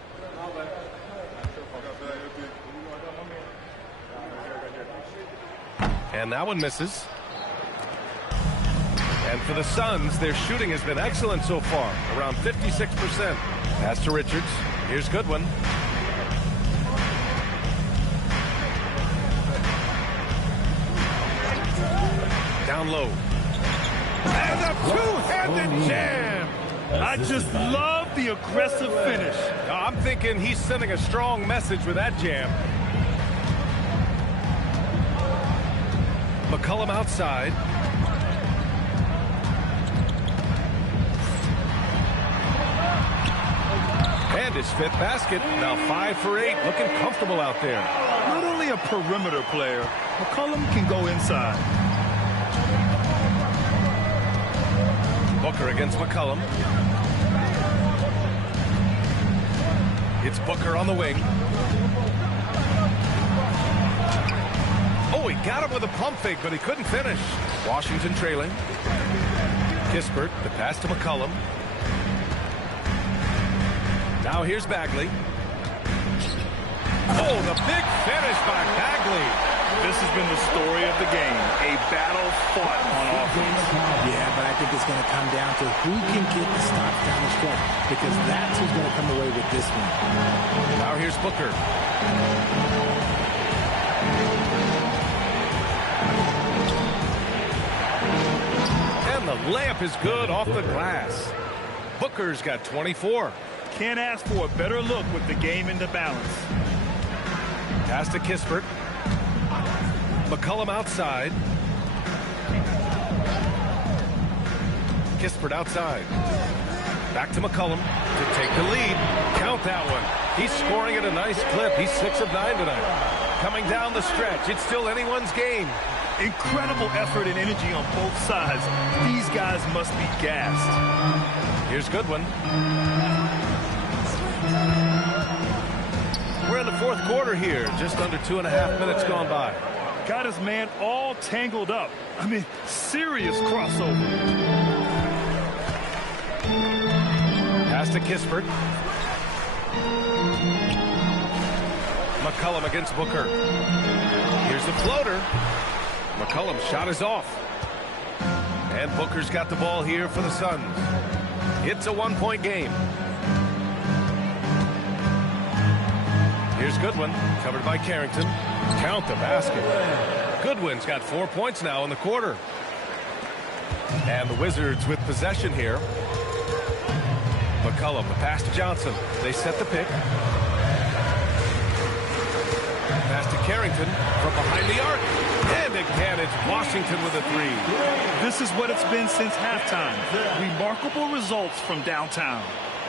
And that one misses. And for the Suns, their shooting has been excellent so far, around 56%. Pass to Richards. Here's Goodwin. Down low. And a two-handed jam. I just love the aggressive finish. I'm thinking he's sending a strong message with that jam. McCollum outside. And his 5th basket. Now 5 for 8. Looking comfortable out there. Not only a perimeter player, McCollum can go inside. Booker against McCollum. It's Booker on the wing. Oh, he got him with a pump fake, but he couldn't finish. Washington trailing. Kispert, the pass to McCollum. Now here's Bagley. Oh, the big finish by Bagley. This has been the story of the game. A battle fought on offense. Yeah, but I think it's going to come down to who can get the stop down the stretch, because that's who's going to come away with this one. Now here's Booker. And the layup is good off the glass. Booker's got 24. Can't ask for a better look with the game in the balance. Pass to Kispert. McCollum outside. Kispert outside. Back to McCollum to take the lead. Count that one. He's scoring at a nice clip. He's 6 of 9 tonight. coming down the stretch. It's still anyone's game. Incredible effort and energy on both sides. These guys must be gassed. Here's Goodwin. We're in the fourth quarter here. Just under 2.5 minutes gone by. Got his man all tangled up. I mean, serious crossover. Pass to Kispert. McCollum against Booker. Here's the floater. McCollum's shot is off. And Booker's got the ball here for the Suns. It's a one-point game. Here's Goodwin, covered by Carrington. Count the basket. Goodwin's got 4 points now in the quarter. And the Wizards with possession here. McCollum, the pass to Johnson. They set the pick. Pass to Carrington from behind the arc. And again, it's Washington with a three. This is what it's been since halftime. Remarkable results from downtown.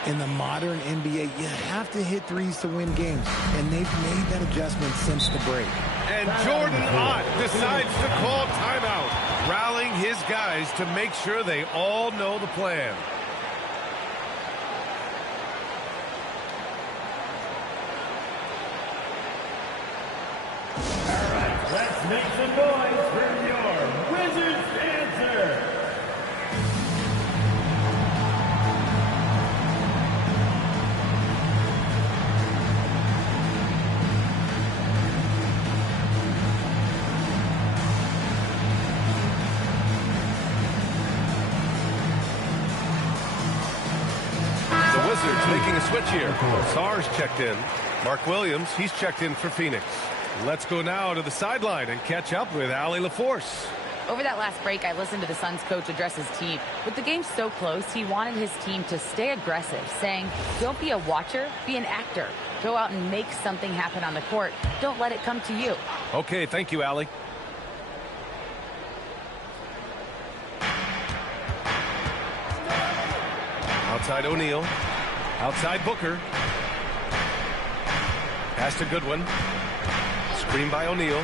In the modern NBA, you have to hit threes to win games, and they've made that adjustment since the break. And Jordan Ott decides to call timeout, rallying his guys to make sure they all know the plan. All right, let's make some noise for your Wizards answer. Wizards making a switch here. Sarge checked in. Mark Williams, he's checked in for Phoenix. Let's go now to the sideline and catch up with Allie LaForce. Over that last break, I listened to the Suns coach address his team. With the game so close, he wanted his team to stay aggressive, saying, don't be a watcher, be an actor. Go out and make something happen on the court. Don't let it come to you. Okay, thank you, Allie. Outside O'Neal. Outside Booker. Pass to Goodwin. Screen by O'Neal.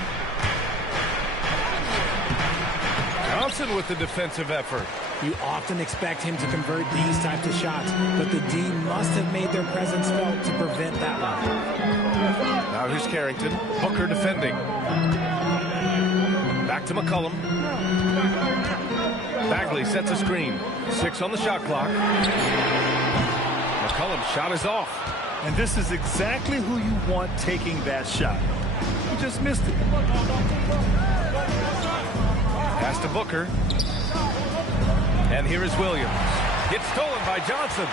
Johnson with the defensive effort. You often expect him to convert these types of shots, but the D must have made their presence felt to prevent that one. Now here's Carrington. Booker defending. Back to McCollum. Bagley sets a screen. 6 on the shot clock. McCollum's shot is off. And this is exactly who you want taking that shot. He just missed it. Pass to Booker. And here is Williams. It's stolen by Johnson.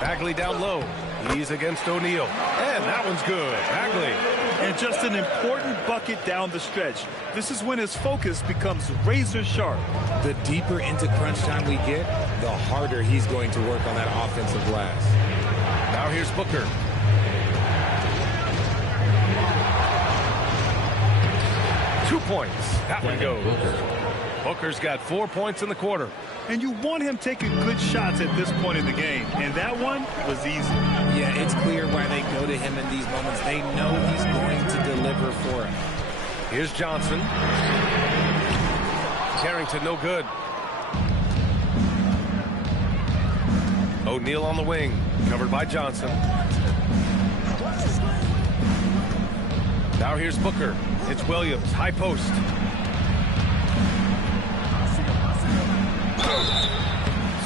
Bagley down low. He's against O'Neal. And that one's good. Bagley. And just an important bucket down the stretch. This is when his focus becomes razor sharp. The deeper into crunch time we get, the harder he's going to work on that offensive glass. Now here's Booker. Two points. That one goes. Booker's got 4 points in the quarter. And you want him taking good shots at this point in the game. And that one was easy. Yeah, it's clear why they go to him in these moments. They know he's going to deliver for him. Here's Johnson. Carrington, no good. O'Neal on the wing, covered by Johnson. Now here's Booker. It's Williams, high post.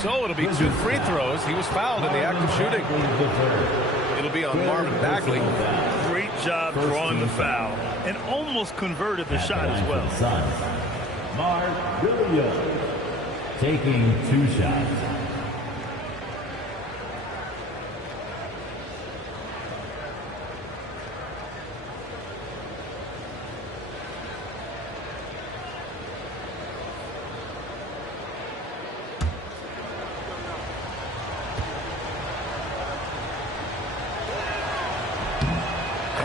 So it'll be 2 free throws. He was fouled in the act of shooting. It'll be on Marvin Bagley. Great job drawing the foul. And almost converted the shot as well. Mark Williams taking 2 shots.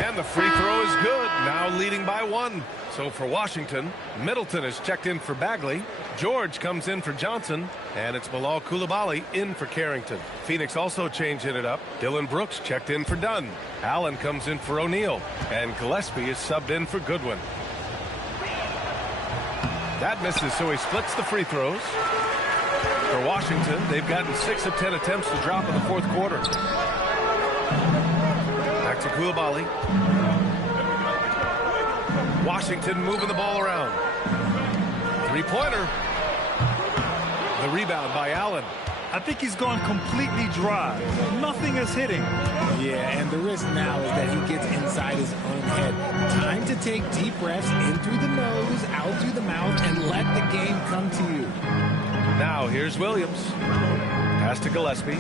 And the free throw is is good, now leading by 1. So for Washington, Middleton is checked in for Bagley. George comes in for Johnson, and it's Bilal Coulibaly in for Carrington. Phoenix also changing it up. Dylan Brooks checked in for Dunn. Allen comes in for O'Neal, and Gillespie is subbed in for Goodwin. That misses, so he splits the free throws. For Washington, they've gotten 6 of 10 attempts to drop in the fourth quarter. Back to Coulibaly. Washington moving the ball around. Three-pointer. The rebound by Allen. I think he's gone completely dry. Nothing is hitting. Yeah, and the risk now is that he gets inside his own head. Time to take deep breaths in through the nose, out through the mouth, and let the game come to you. Now here's Williams. Pass to Gillespie.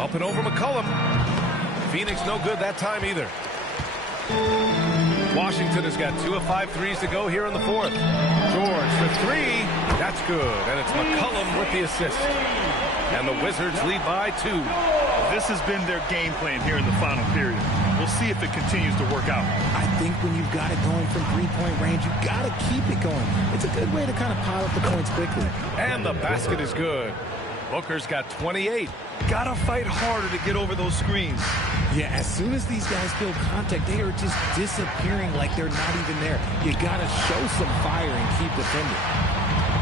Up and over McCollum. Phoenix no good that time either. Washington has got 2 of 5 threes to go here in the fourth. George for 3. That's good. And it's McCollum with the assist. And the Wizards lead by 2. This has been their game plan here in the final period. We'll see if it continues to work out. I think when you've got it going from three-point range, you've got to keep it going. It's a good way to kind of pile up the points quickly. And the basket is good. Booker's got 28. Gotta fight harder to get over those screens. Yeah, as soon as these guys feel contact, they are just disappearing like they're not even there. You gotta show some fire and keep defending.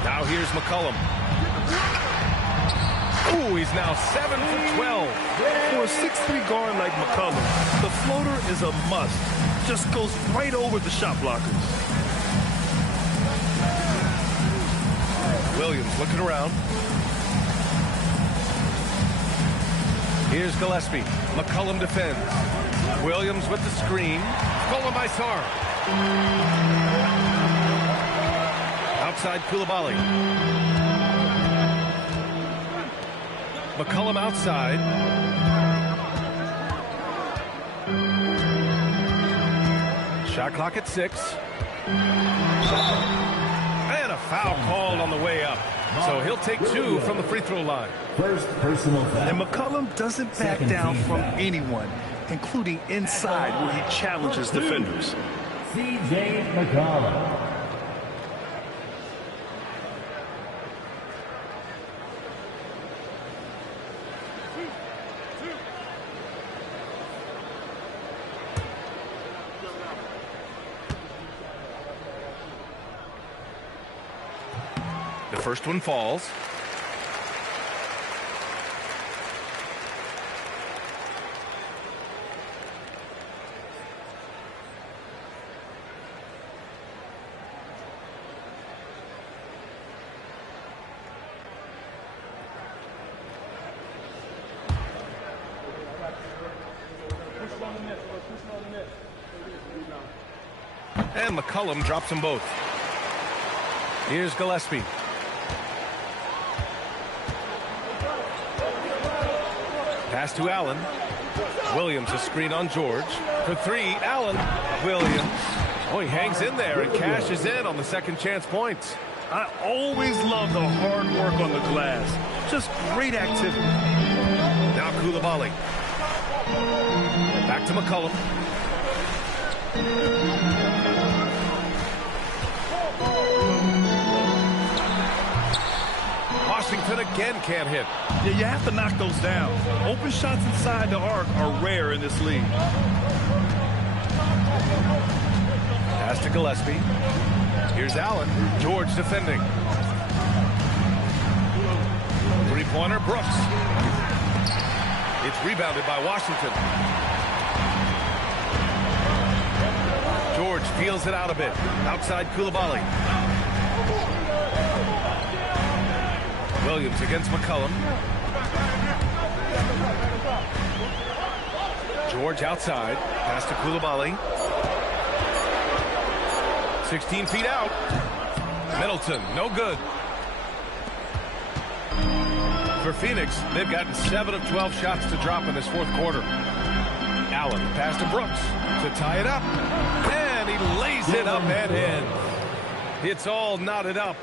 Now here's McCollum. Ooh, he's now 7 for 12. For a 6'3" guard like McCollum, the floater is a must. Just goes right over the shot blockers. Williams looking around. Here's Gillespie. McCollum defends. Williams with the screen. Stolen by Sarr. Outside Coulibaly. McCollum outside. Shot clock at 6. And a foul called on the way up. So he'll take 2 from the free throw line. First personal foul. And McCollum doesn't back down from anyone, including inside where he challenges defenders. C.J. McCollum. The first one falls. And McCollum drops them both. Here's Gillespie. Pass to Allen. Williams a screen on George. For 3, Allen. Williams. Oh, he hangs in there and cashes in on the second chance points. I always love the hard work on the glass. Just great activity. Now Coulibaly. Back to McCollum. Washington again can't hit. Yeah, you have to knock those down. Open shots inside the arc are rare in this league. Pass to Gillespie. Here's Allen. George defending. Three-pointer, Brooks. It's rebounded by Washington. George feels it out a bit. Outside Coulibaly. Williams against McCollum. George outside. Pass to Coulibaly. 16 feet out. Middleton, no good. For Phoenix, they've gotten 7 of 12 shots to drop in this fourth quarter. Allen, pass to Brooks to tie it up. And he lays it up and in. It's all knotted up.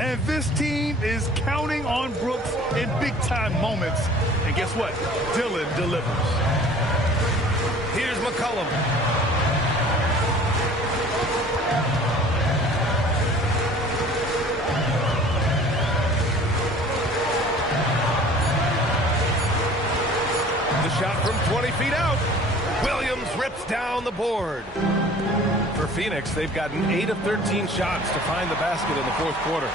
And this team is counting on Brooks in big-time moments. And guess what? Dylan delivers. McCollum. The shot from 20 feet out. Williams rips down the board. For Phoenix, they've gotten 8 of 13 shots to find the basket in the fourth quarter.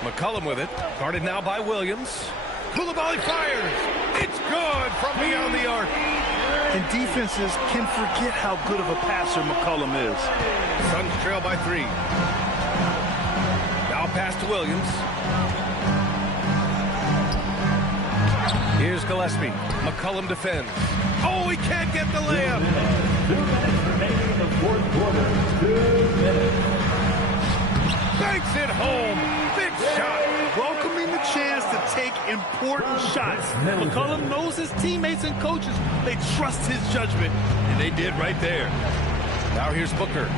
McCollum with it. Guarded now by Williams. Koulibaly fires. It's good from beyond the arc. And defenses can forget how good of a passer McCollum is. Suns trail by 3. Now pass to Williams. Here's Gillespie. McCollum defends. Oh, he can't get the layup. 2 minutes remaining in the fourth quarter. 2 minutes. Banks it home. Big shot. Welcoming the chance to take important shots. McCollum knows his teammates and coaches. They trust his judgment, and they did right there. Now here's Booker.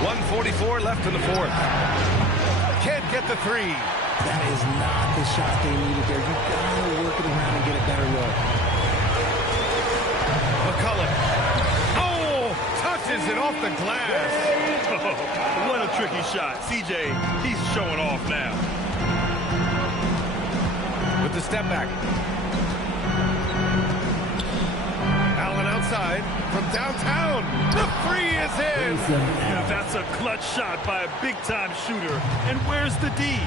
1:44 left in the fourth. Can't get the 3. That is not the shot they needed there. You gotta work it around and get a better look. McCollum. Oh, touches it off the glass. What a tricky shot. CJ, he's showing off now. With the step back. Allen outside from downtown. The 3 is in. Yeah, that's a clutch shot by a big-time shooter. And where's the D?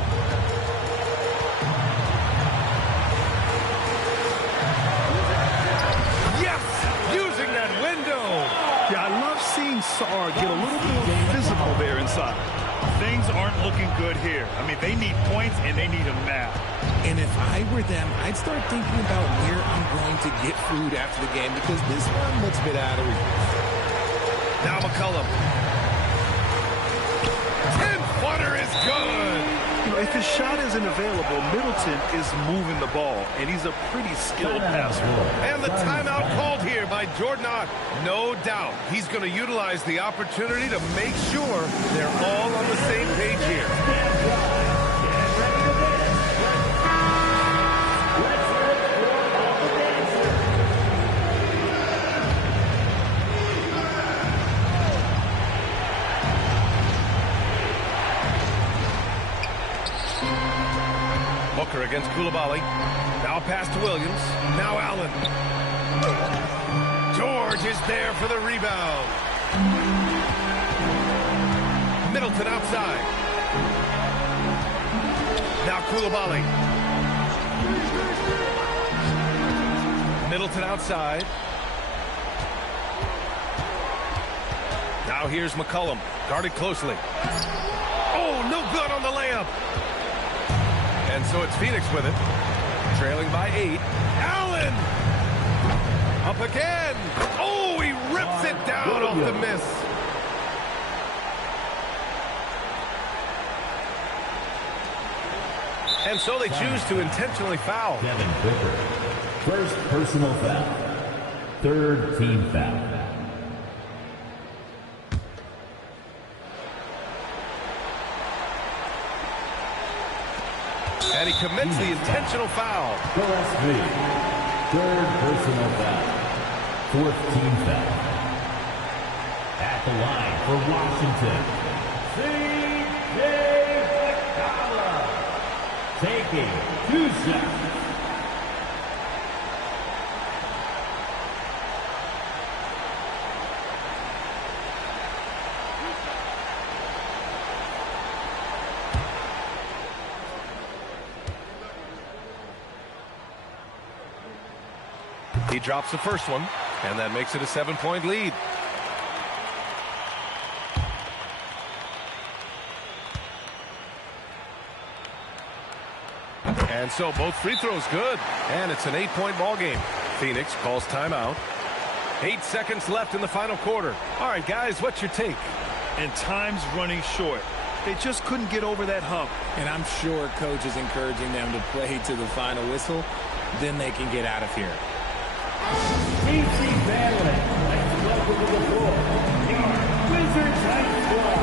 Yes, using that window. Yeah, I love seeing Saar get a little more physical there inside. Things aren't looking good here. I mean, they need points, and they need them now. And if I were them, I'd start thinking about where I'm going to get food after the game because this one looks a bit out of reach. Now McCollum. 10-footer is good. You know, if his shot isn't available, Middleton is moving the ball, and he's a pretty skilled passer. And the timeout called here by Jordan Ott. No doubt he's going to utilize the opportunity to make sure they're all on the same page here. Booker against Koulibaly. Now pass to Williams. Now Allen. George is there for the rebound. Middleton outside. Now Koulibaly. Middleton outside. Now here's McCollum. Guarded closely. Oh, no good on the layup. And so it's Phoenix with it. Trailing by 8. Allen! Up again! Oh, he rips it down off the miss. And so they choose to intentionally foul. Devin Booker. First personal foul. Third team foul. And he commits the intentional foul. Gillespie. Third personal foul. Fourth team foul. At the line for Washington, C.J. McCollum. Taking 2 shots. He drops the first one, and that makes it a 7-point lead. And so both free throws good, and it's an 8-point ball game. Phoenix calls timeout. 8 seconds left in the final quarter. All right, guys, what's your take? And time's running short. They just couldn't get over that hump. And I'm sure coach is encouraging them to play to the final whistle. Then they can get out of here. DC Family, let's welcome to the floor, your Wizards High Squad.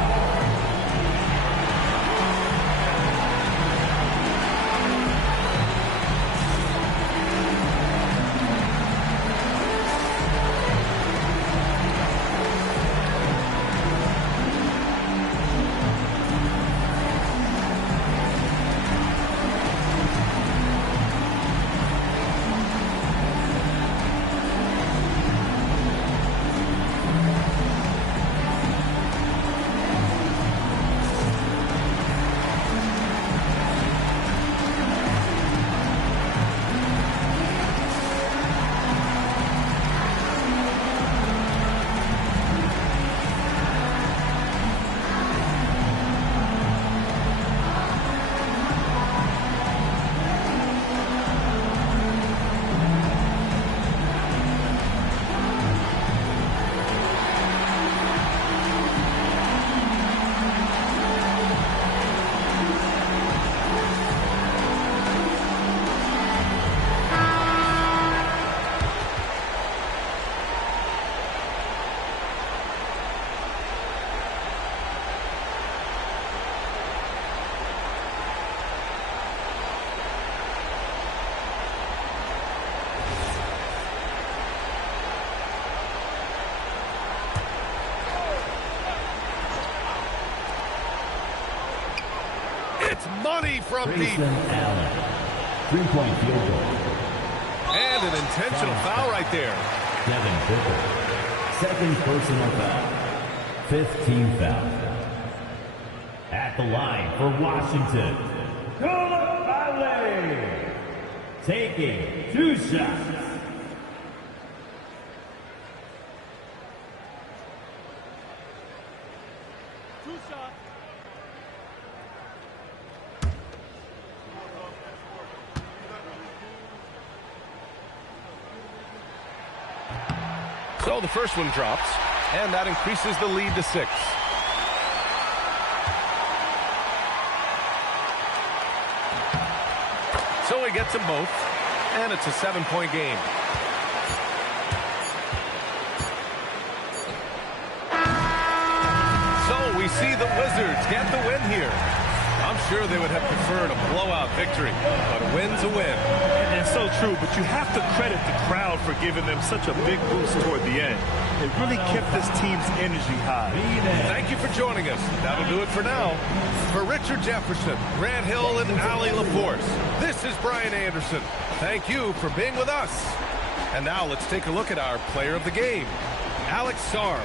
money from deep. Allen. 3-point field goal. And an intentional foul right there. Devin Booker. Second personal foul. 5th team foul. At the line for Washington, Coulibaly. Taking 2 shots. So the first one drops, and that increases the lead to 6. So he gets them both, and it's a 7-point game. So we see the Wizards get the win here. I'm sure they would have preferred a blowout victory, but a win's a win. And so true, but you have to credit the crowd for giving them such a big boost toward the end. It really kept this team's energy high. Thank you for joining us. That'll do it for now. For Richard Jefferson, Grant Hill, and Ali LaForce, this is Brian Anderson. Thank you for being with us. And now let's take a look at our player of the game, Alex Sarr.